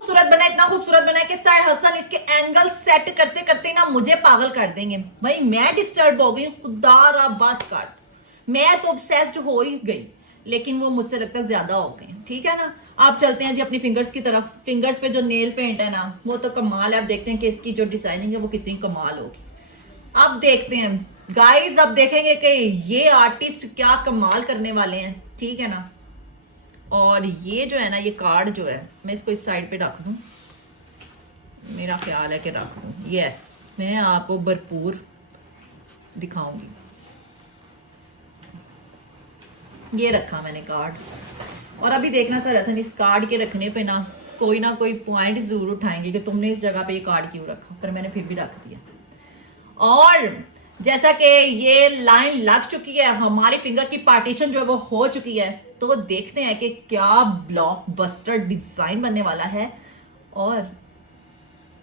खूबसूरत बना, इतना खूबसूरत बना कि सर हसन इसके एंगल सेट करते करते ना मुझे पागल कर देंगे। भाई मैं डिस्टर्ब हो गई, खुदा बस कर, मैं तो ऑब्सेस्ड हो ही गई, लेकिन वो मुझसे लगता है ज्यादा हो गए, ठीक है ना। आप चलते हैं जी अपनी फिंगर्स की तरफ। फिंगर्स पे जो नेल पेंट है ना वो तो कमाल है। आप देखते हैं कि इसकी जो डिजाइनिंग है वो कितनी कमाल होगी। अब देखते हैं गाइस, अब देखेंगे कि ये आर्टिस्ट क्या कमाल करने वाले हैं, ठीक है ना। और ये जो है ना, ये कार्ड जो है, मैं इसको इस साइड पे रख दूं, मेरा ख्याल है कि रख दूं। यस, मैं आपको भरपूर दिखाऊंगी। ये रखा मैंने कार्ड, और अभी देखना सर हसन इस कार्ड के रखने पे ना कोई पॉइंट जरूर उठाएंगे कि तुमने इस जगह पे ये कार्ड क्यों रखा, पर मैंने फिर भी रख दिया। और जैसा कि ये लाइन लग चुकी है, हमारी फिंगर की पार्टीशन जो है वो हो चुकी है, तो देखते हैं कि क्या ब्लॉकबस्टर डिजाइन बनने वाला है। और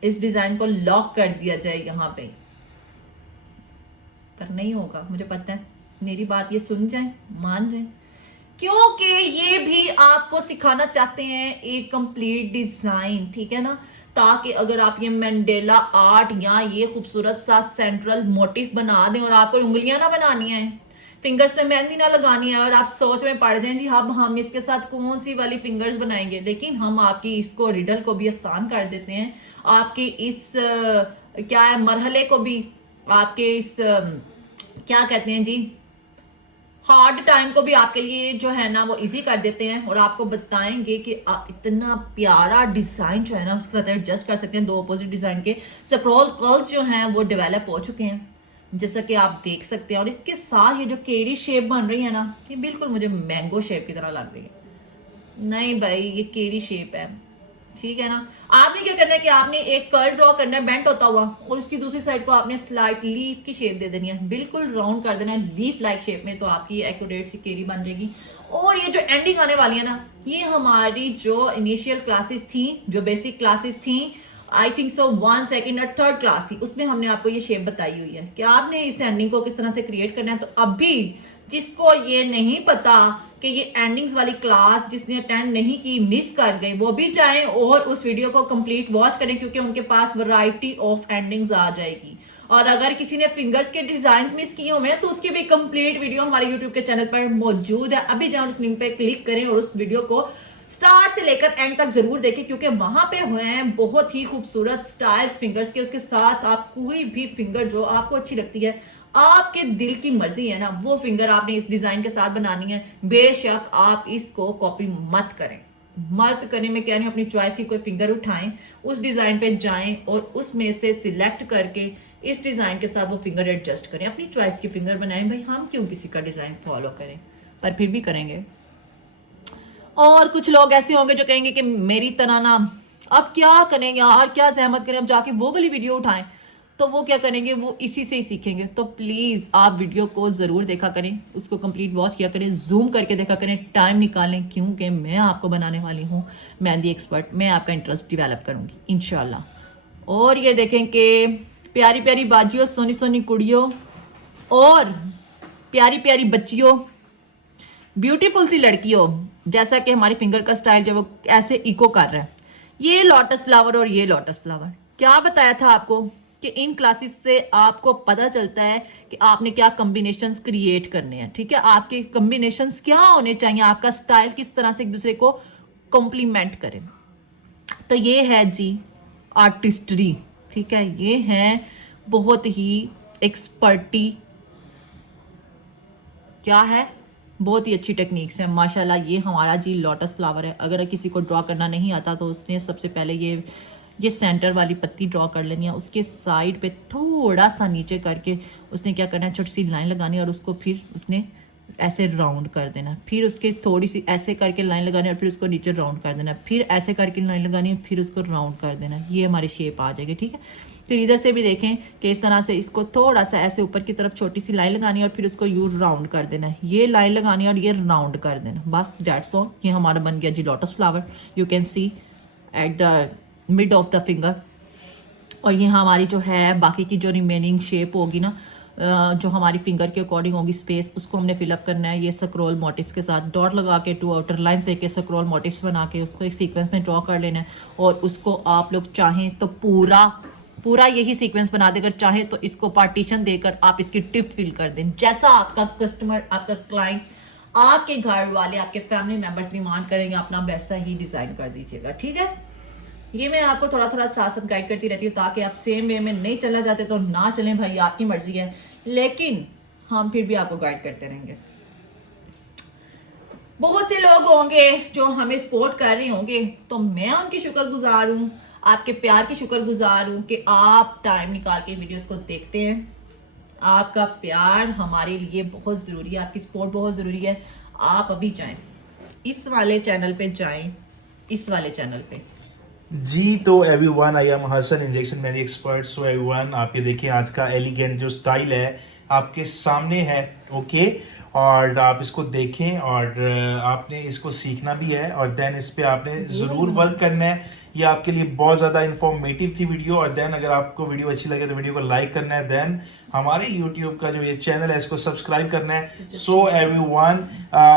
इस डिजाइन को लॉक कर दिया जाए यहाँ पे, पर नहीं होगा, मुझे पता है। मेरी बात ये सुन जाए, मान जाए, क्योंकि ये भी आपको सिखाना चाहते हैं एक कंप्लीट डिजाइन, ठीक है ना। ताकि अगर आप ये मंडेला आर्ट या ये खूबसूरत सा सेंट्रल मोटिव बना दें और आपको उंगलियां ना बनानी है, फिंगर्स पे मेहंदी ना लगानी है, और आप सोच में पड़ जाएं जी अब हम इसके साथ कौन सी वाली फिंगर्स बनाएंगे, लेकिन हम आपकी इसको रिडल को भी आसान कर देते हैं, आपके इस क्या है मरहले को भी, आपके इस क्या कहते हैं जी हार्ड टाइम को भी आपके लिए जो है ना वो इजी कर देते हैं। और आपको बताएंगे कि आप इतना प्यारा डिजाइन जो है ना उसके साथ एडजस्ट कर सकते हैं। दो अपोजिट डिजाइन के स्क्रॉल कर्ल्स जो हैं वो डेवलप हो चुके हैं, जैसा कि आप देख सकते हैं। और इसके साथ ये जो केरी शेप बन रही है ना, ये बिल्कुल मुझे मैंगो शेप की तरह लग रही है। नहीं भाई, ये केरी शेप है, ठीक है ना। आपने क्या करना है कि आपने एक कर्व ड्रॉ करना है बेंट होता हुआ, और उसकी दूसरी साइड को आपने स्लाइट लीफ की शेप दे देनी है, बिल्कुल राउंड कर देना है लीफ लाइक शेप में, तो आपकी ये एक्यूरेट सी केरी बन जाएगी। और ये जो एंडिंग आने वाली है ना, ये हमारी जो इनिशियल क्लासेस थी, जो बेसिक क्लासेस थी आई थिंक सो 1 सेकेंड और 3rd क्लास थी, उसमें हमने आपको ये शेप बताई हुई है कि आपने इस एंडिंग को किस तरह से क्रिएट करना है। तो अभी जिसको ये नहीं पता कि ये एंडिंग्स वाली क्लास जिसने अटेंड नहीं की, मिस कर गए, वो भी जाएं और उस वीडियो को कंप्लीट वॉच करें, क्योंकि उनके पास वैरायटी ऑफ एंडिंग्स आ जाएगी। और अगर किसी ने फिंगर्स के डिजाइन मिस किए हुए हैं तो उसकी भी कंप्लीट वीडियो हमारे यूट्यूब के चैनल पर मौजूद है। अभी जाओ उस लिंक पे क्लिक करें और उस वीडियो को स्टार्ट से लेकर एंड तक जरूर देखें, क्योंकि वहां पे हुए हैं बहुत ही खूबसूरत स्टाइल्स फिंगर्स के। उसके साथ आप कोई भी फिंगर जो आपको अच्छी लगती है, आपके दिल की मर्जी है ना, वो फिंगर आपने इस डिजाइन के साथ बनानी है। बेशक आप इसको कॉपी मत करें, मत करने में क्या नहीं, अपनी चॉइस की कोई फिंगर उठाएं, उस डिजाइन पे जाएं और उसमें से सिलेक्ट करके इस डिजाइन के साथ वो फिंगर एडजस्ट करें, अपनी चॉइस की फिंगर बनाएं। भाई हम क्यों किसी का डिजाइन फॉलो करें, पर फिर भी करेंगे। और कुछ लोग ऐसे होंगे जो कहेंगे कि मेरी तरह ना अब क्या करें यार, क्या जहमत करें, अब जाके वो वाली वीडियो उठाएं। तो वो क्या करेंगे, वो इसी से ही सीखेंगे। तो प्लीज आप वीडियो को जरूर देखा करें, उसको कंप्लीट वॉच किया करें, जूम करके देखा करें, टाइम निकालें, क्योंकि मैं आपको बनाने वाली हूँ मेहंदी एक्सपर्ट। मैं आपका इंटरेस्ट डेवलप करूंगी इंशाल्लाह। और ये देखें कि प्यारी प्यारी बाजियों, सोनी सोनी कुड़ियों और प्यारी प्यारी बच्चियों, ब्यूटीफुल सी लड़कियों, जैसा कि हमारी फिंगर का स्टाइल जो वो ऐसे इको कर रहा है। ये लोटस फ्लावर और ये लोटस फ्लावर, क्या बताया था आपको कि इन क्लासेस से आपको पता चलता है कि आपने क्या कॉम्बिनेशंस क्रिएट करने हैं। ठीक है, आपके कॉम्बिनेशंस क्या होने चाहिए, आपका स्टाइल किस तरह से एक दूसरे को कॉम्प्लीमेंट करें। तो ये है जी आर्टिस्ट्री। ठीक है, ये है बहुत ही एक्सपर्टी, क्या है, बहुत ही अच्छी टेक्निक्स हैं माशाल्लाह। ये हमारा जी लोटस फ्लावर है। अगर किसी को ड्रॉ करना नहीं आता तो उसने सबसे पहले ये सेंटर वाली पत्ती ड्रॉ कर लेनी है, उसके साइड पे थोड़ा सा नीचे करके उसने क्या करना है, छोटी सी लाइन लगानी है और उसको फिर उसने ऐसे राउंड कर देना, फिर उसके थोड़ी सी ऐसे करके लाइन लगानी है और फिर उसको नीचे राउंड कर देना, फिर ऐसे करके लाइन लगानी है, फिर उसको राउंड कर देना। ये हमारी शेप आ जाएगी। ठीक है, फिर इधर से भी देखें कि इस तरह से इसको थोड़ा सा ऐसे ऊपर की तरफ छोटी सी लाइन लगानी है और फिर उसको यू राउंड कर देना है, ये लाइन लगानी है और ये राउंड कर देना। बस डेट्स ऑल। ये हमारा बन गया जी lotus flower. You can see at the mid of the finger. और ये हमारी जो है बाकी की जो रिमेनिंग शेप होगी ना, जो हमारी फिंगर के अकॉर्डिंग होगी स्पेस, उसको हमने फिलअप करना है ये स्क्रॉल मोटिव्स के साथ। डॉट लगा के 2 आउटर लाइन देके स्क्रॉल मोटिव्स बना के उसको एक सीक्वेंस में ड्रॉ कर लेना है। और उसको आप लोग चाहें तो पूरा यही सीक्वेंस बना देकर, चाहे तो इसको पार्टीशन देकर आप इसकी टिप फिल कर दें, जैसा आपका कस्टमर, आपका क्लाइंट, आपके घर वाले, आपके फैमिली मेंबर्स डिमांड करेंगे, अपना वैसा ही डिजाइन कर दीजिएगा। ठीक है, ये मैं आपको थोड़ा थोड़ा साथ साथ गाइड करती रहती हूँ ताकि आप सेम वे में नहीं चलना चाहते तो ना चलें भाई, आपकी मर्जी है, लेकिन हम फिर भी आपको गाइड करते रहेंगे। बहुत से लोग होंगे जो हमें सपोर्ट कर रहे होंगे, तो मैं उनकी शुक्रगुजार हूँ, आपके प्यार की शुक्रगुजार हूँ कि आप टाइम निकाल के वीडियोस को देखते हैं। आपका प्यार हमारे लिए बहुत ज़रूरी है, आपकी सपोर्ट बहुत ज़रूरी है। आप अभी जाएं, इस वाले चैनल पे जाएं, इस वाले चैनल पे जी। तो everyone, I am Hasan, injection mehndi expert. So everyone, आप ये देखिए आज का एलिगेंट जो स्टाइल है आपके सामने है। ओके, और आप इसको देखें और आपने इसको सीखना भी है और देन इस पे आपने ज़रूर वर्क करना है। ये आपके लिए बहुत ज़्यादा इन्फॉर्मेटिव थी वीडियो। और देन अगर आपको वीडियो अच्छी लगे तो वीडियो को लाइक करना है, देन हमारे यूट्यूब का जो ये चैनल है इसको सब्सक्राइब करना है। सो एवरीवन,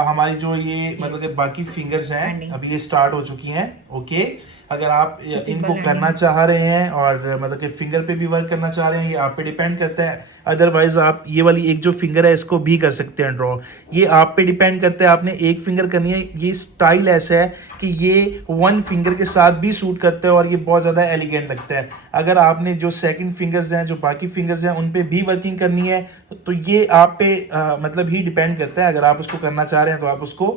हमारी जो ये मतलब कि बाकी फिंगर्स हैं अभी ये स्टार्ट हो चुकी हैं। ओके, अगर आप इनको करना चाह रहे हैं और मतलब कि फिंगर पे भी वर्क करना चाह रहे हैं, ये आप पे डिपेंड करता है। अदरवाइज आप ये वाली एक जो फिंगर है इसको भी कर सकते हैं ड्रॉ, ये आप पे डिपेंड करता है। आपने एक फिंगर करनी है। ये स्टाइल ऐसा है कि ये 1 फिंगर के साथ भी सूट करता है और ये बहुत ज़्यादा एलिगेंट लगता है। अगर आपने जो सेकंड फिंगर्स हैं, जो बाकी फिंगर्स हैं, उन पे भी वर्किंग करनी है तो ये आप पे मतलब ही डिपेंड करता है। अगर आप उसको करना चाह रहे हैं तो आप उसको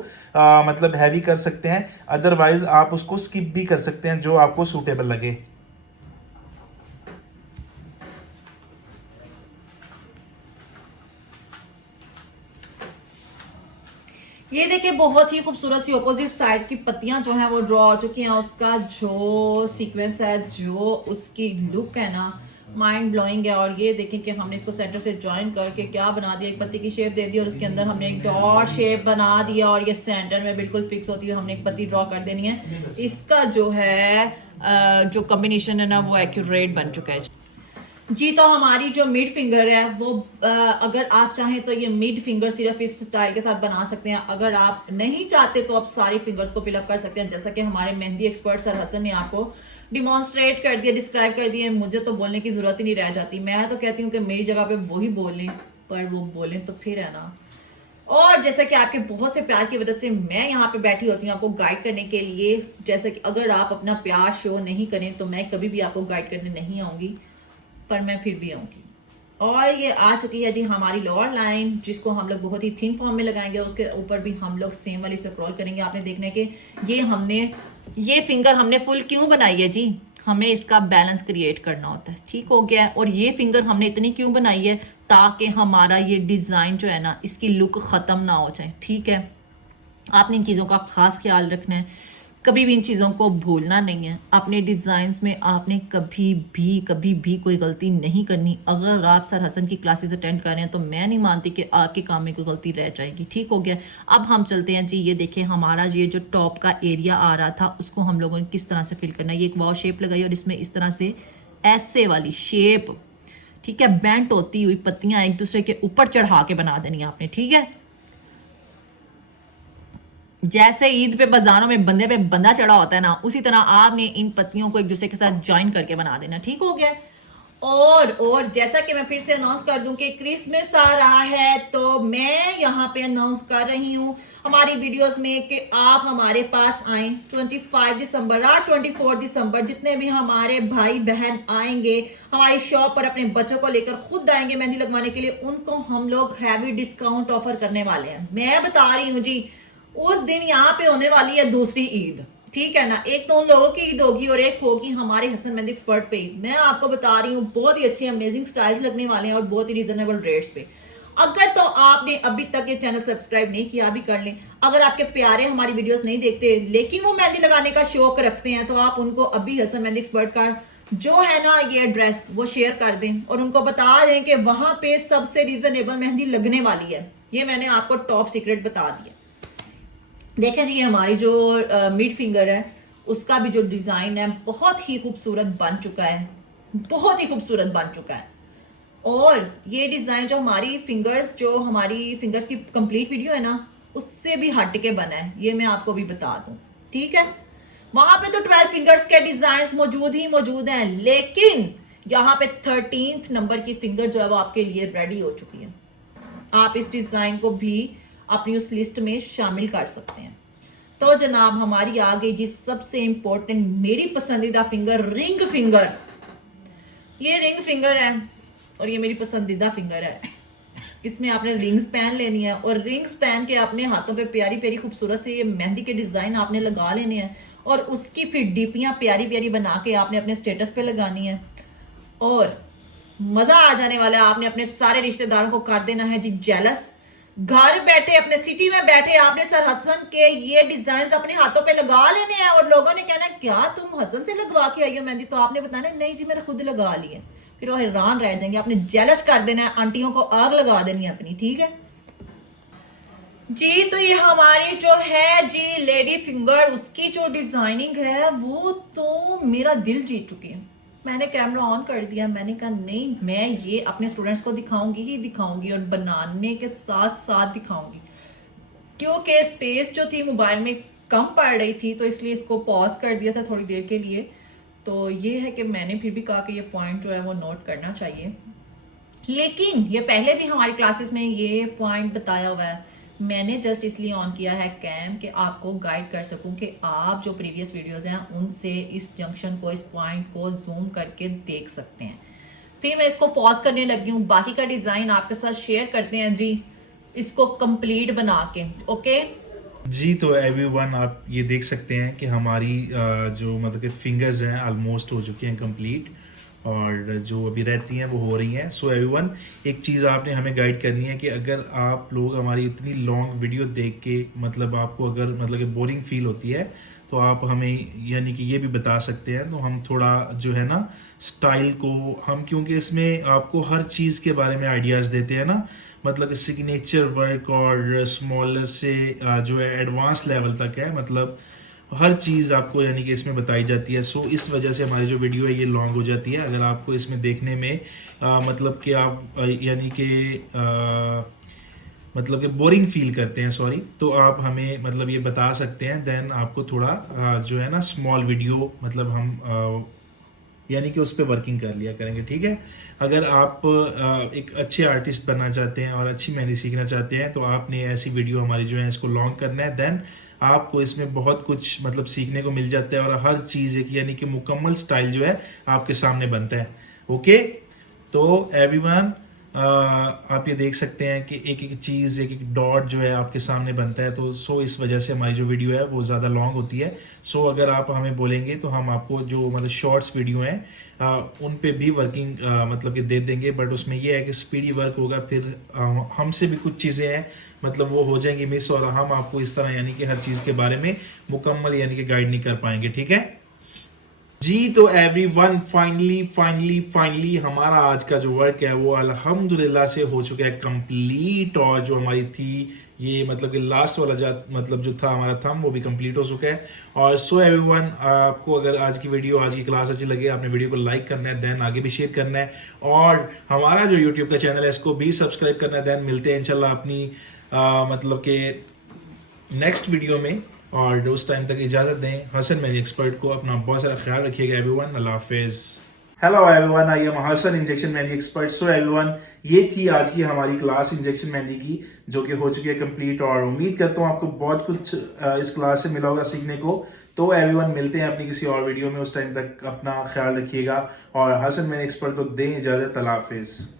मतलब हैवी कर सकते हैं, अदरवाइज आप उसको स्किप भी कर सकते हैं जो आपको सूटेबल लगे। ये देखिए बहुत ही खूबसूरत सी ऑपोजिट साइड की पत्तियां जो हैं वो ड्रॉ हो चुकी हैं। उसका जो सीक्वेंस है, जो उसकी लुक है ना, माइंड ब्लोइंग है। और ये देखें कि हमने इसको सेंटर से ज्वाइन करके क्या बना दिया, एक पत्ती की शेप दे दी और उसके अंदर हमने एक डॉट शेप बना दिया और ये सेंटर में बिल्कुल फिक्स होती है। हमने एक पत्ती ड्रॉ कर देनी है। इसका जो है जो कॉम्बिनेशन है ना वो एक्यूरेट बन चुका है जी। तो हमारी जो मिड फिंगर है वो अगर आप चाहें तो ये मिड फिंगर सिर्फ इस स्टाइल के साथ बना सकते हैं। अगर आप नहीं चाहते तो आप सारी फिंगर्स को फिलअप कर सकते हैं, जैसा कि हमारे मेहंदी एक्सपर्ट सर हसन ने आपको डिमॉन्स्ट्रेट कर दिया, डिस्क्राइब कर दिया। मुझे तो बोलने की जरूरत ही नहीं रह जाती। मैं तो कहती हूँ कि मेरी जगह पे वही बोलें, पर वो बोलें तो फिर है ना। और जैसा कि आपके बहुत से प्यार की वजह से मैं यहाँ पे बैठी होती हूँ आपको गाइड करने के लिए। जैसा कि अगर आप अपना प्यार शो नहीं करें तो मैं कभी भी आपको गाइड करने नहीं आऊँगी, पर मैं फिर भी आऊँगी। और ये आ चुकी है जी हमारी लोअर लाइन, जिसको हम लोग बहुत ही थिन फॉर्म में लगाएंगे। उसके ऊपर भी हम लोग सेम वाली स्क्रॉल करेंगे। आपने देखना है कि ये फिंगर हमने फुल क्यों बनाई है जी, हमें इसका बैलेंस क्रिएट करना होता है, ठीक हो गया है। और ये फिंगर हमने इतनी क्यों बनाई है, ताकि हमारा ये डिज़ाइन जो है ना इसकी लुक ख़त्म ना हो जाए, ठीक है। आपने इन चीज़ों का ख़ास ख्याल रखना है, कभी भी इन चीज़ों को भूलना नहीं है। अपने डिज़ाइंस में आपने कभी भी कोई गलती नहीं करनी। अगर आप सर हसन की क्लासेस अटेंड कर रहे हैं तो मैं नहीं मानती कि आपके काम में कोई गलती रह जाएगी, ठीक हो गया। अब हम चलते हैं जी। ये देखें हमारा ये जो टॉप का एरिया आ रहा था उसको हम लोगों ने किस तरह से फिल करना है। ये एक वाव शेप लगाई और इसमें इस तरह से ऐसे वाली शेप, ठीक है, बेंट होती हुई पत्तियां एक दूसरे के ऊपर चढ़ा के बना देनी है आपने, ठीक है। जैसे ईद पे बाजारों में बंदे पे बंदा चढ़ा होता है ना, उसी तरह आपने इन पत्तियों को एक दूसरे के साथ ज्वाइन करके बना देना, ठीक हो गया। और जैसा कि मैं फिर से अनाउंस कर दूं कि क्रिसमस आ रहा है, तो मैं यहाँ पे अनाउंस कर रही हूँ हमारी वीडियोस में कि आप हमारे पास आएं 25 दिसंबर और 24 दिसंबर। जितने भी हमारे भाई बहन आएंगे हमारी शॉप पर अपने बच्चों को लेकर खुद आएंगे मेहंदी लगवाने के लिए, उनको हम लोग हैवी डिस्काउंट ऑफर करने वाले हैं। मैं बता रही हूँ जी, उस दिन यहाँ पे होने वाली है दूसरी ईद, ठीक है ना। एक तो उन लोगों की ईद होगी और एक होगी हमारे हसन मेहंदी एक्सपर्ट पे ईद। मैं आपको बता रही हूँ बहुत ही अच्छे अमेजिंग स्टाइल्स लगने वाले हैं और बहुत ही रीजनेबल रेट्स पे। अगर तो आपने अभी तक ये चैनल सब्सक्राइब नहीं किया, अभी कर लें। अगर आपके प्यारे हमारी वीडियोस नहीं देखते लेकिन वो मेहंदी लगाने का शौक रखते हैं, तो आप उनको अभी हसन मेहंदी एक्सपर्ट का जो है ना ये एड्रेस वो शेयर कर दें और उनको बता दें कि वहां पे सबसे रीजनेबल मेहंदी लगने वाली है। ये मैंने आपको टॉप सीक्रेट बता दिया। देखें जी, हमारी जो मिड फिंगर है उसका भी जो डिज़ाइन है बहुत ही खूबसूरत बन चुका है, बहुत ही खूबसूरत बन चुका है। और ये डिज़ाइन जो हमारी फिंगर्स की कंप्लीट वीडियो है ना उससे भी हट के बना है, ये मैं आपको भी बता दूं, ठीक है। वहां पे तो 12 फिंगर्स के डिज़ाइन मौजूद हैं, लेकिन यहाँ पे 13th नंबर की फिंगर जो है वो आपके लिए रेडी हो चुकी है। आप इस डिज़ाइन को भी अपनी उस लिस्ट में शामिल कर सकते हैं। तो जनाब हमारी आ गई जी सबसे इंपॉर्टेंट, मेरी पसंदीदा फिंगर, रिंग फिंगर। ये रिंग फिंगर है और ये मेरी पसंदीदा फिंगर है। इसमें आपने रिंग्स पहन लेनी है और रिंग्स पहन के अपने हाथों पे प्यारी प्यारी खूबसूरत से ये मेहंदी के डिज़ाइन आपने लगा लेने हैं और उसकी फिर डीपियाँ प्यारी प्यारी बना के आपने अपने स्टेटस पे लगानी है और मज़ा आ जाने वाला है। आपने अपने सारे रिश्तेदारों को कर देना है जी जेलस। घर बैठे अपने सिटी में बैठे आपने सर हसन के ये डिजाइन अपने हाथों पे लगा लेने हैं और लोगों ने कहना क्या तुम हसन से लगवा के आई हो मेहंदी, तो आपने बताना नहीं जी मैंने खुद लगा ली है। फिर वो हैरान रह जाएंगे। आपने जेलस कर देना है, आंटियों को आग लगा देनी है अपनी, ठीक है जी। तो ये हमारी जो है जी लेडी फिंगर, उसकी जो डिजाइनिंग है वो तो मेरा दिल जीत चुकी है। मैंने कैमरा ऑन कर दिया, मैंने कहा नहीं मैं ये अपने स्टूडेंट्स को दिखाऊंगी और बनाने के साथ साथ दिखाऊंगी, क्योंकि स्पेस जो थी मोबाइल में कम पड़ रही थी तो इसलिए इसको पॉज कर दिया था थोड़ी देर के लिए। तो ये है कि मैंने फिर भी कहा कि ये पॉइंट जो है वो नोट करना चाहिए, लेकिन ये पहले भी हमारी क्लासेस में ये पॉइंट बताया हुआ है। मैंने जस्ट इसलिए ऑन किया है कैम कि आपको गाइड कर सकूं कि आप जो प्रीवियस वीडियोस हैं उनसे इस जंक्शन को, इस पॉइंट को जूम करके देख सकते हैं। फिर मैं इसको पॉज करने लगी हूँ, बाकी का डिज़ाइन आपके साथ शेयर करते हैं जी इसको कंप्लीट बना के, ओके जी। तो एवरीवन आप ये देख सकते हैं कि हमारी जो मतलब कि फिंगर्स हैं ऑलमोस्ट हो चुकी हैं कंप्लीट और जो अभी रहती हैं वो हो रही हैं। सो एवरीवन, एक चीज़ आपने हमें गाइड करनी है कि अगर आप लोग हमारी इतनी लॉन्ग वीडियो देख के मतलब आपको अगर मतलब कि बोरिंग फील होती है तो आप हमें यानी कि ये भी बता सकते हैं, तो हम थोड़ा जो है ना स्टाइल को हम, क्योंकि इसमें आपको हर चीज़ के बारे में आइडियाज़ देते हैं ना, मतलब सिग्नेचर वर्क और स्मॉलर से जो है एडवांस लेवल तक है, मतलब हर चीज़ आपको यानी कि इसमें बताई जाती है। सो इस वजह से हमारी जो वीडियो है ये लॉन्ग हो जाती है। अगर आपको इसमें देखने में मतलब कि आप यानी कि मतलब कि बोरिंग फील करते हैं, सॉरी, तो आप हमें मतलब ये बता सकते हैं, देन आपको थोड़ा जो है ना स्मॉल वीडियो मतलब हम यानी कि उस पर वर्किंग कर लिया करेंगे, ठीक है। अगर आप एक अच्छे आर्टिस्ट बनना चाहते हैं और अच्छी मेहंदी सीखना चाहते हैं तो आपने ऐसी वीडियो हमारी जो है इसको लॉन्ग करना है, देन आपको इसमें बहुत कुछ मतलब सीखने को मिल जाता है और हर चीज़ एक यानी कि मुकम्मल स्टाइल जो है आपके सामने बनता है। ओके, तो एवरीवन आप ये देख सकते हैं कि एक एक चीज़ एक एक डॉट जो है आपके सामने बनता है, तो सो इस वजह से हमारी जो वीडियो है वो ज़्यादा लॉन्ग होती है। सो अगर आप हमें बोलेंगे तो हम आपको जो मतलब शॉर्ट्स वीडियो हैं उन पे भी वर्किंग मतलब कि दे देंगे, बट उसमें ये है कि स्पीडी वर्क होगा, फिर हमसे भी कुछ चीज़ें हैं मतलब वो हो जाएंगी मिस, और हम आपको इस तरह यानी कि हर चीज़ के बारे में मुकम्मल यानी कि गाइड नहीं कर पाएंगे, ठीक है जी। तो एवरीवन, फाइनली हमारा आज का जो वर्क है वो अल्हम्दुलिल्लाह से हो चुका है कंप्लीट, और जो हमारी थी ये मतलब कि लास्ट वाला मतलब जो था हमारा थंब वो भी कंप्लीट हो चुका है। और सो एवरीवन, आपको अगर आज की वीडियो आज की क्लास अच्छी लगे, आपने वीडियो को लाइक करना है, देन आगे भी शेयर करना है, और हमारा जो यूट्यूब का चैनल है इसको भी सब्सक्राइब करना है। देन मिलते हैं इंशाल्लाह अपनी मतलब के नेक्स्ट वीडियो में, और उस टाइम तक इजाज़त दें। हसन मेहंदी एक्सपर्ट को अपना बहुत सारा ख्याल रखिएगा एवरीवन। अल्लाह हाफिज़। Hello everyone, I am Hasan injection mehndi expert. So everyone, ये थी आज की हमारी क्लास इंजेक्शन मेहंदी की, जो कि हो चुकी है कंप्लीट, और उम्मीद करता हूँ आपको बहुत कुछ इस क्लास से मिला होगा सीखने को। तो एवरीवन, मिलते हैं अपनी किसी और वीडियो में, उस टाइम तक अपना ख्याल रखिएगा और हसन मेहंदी एक्सपर्ट को दें इजाज़त। अल्लाह हाफिज़।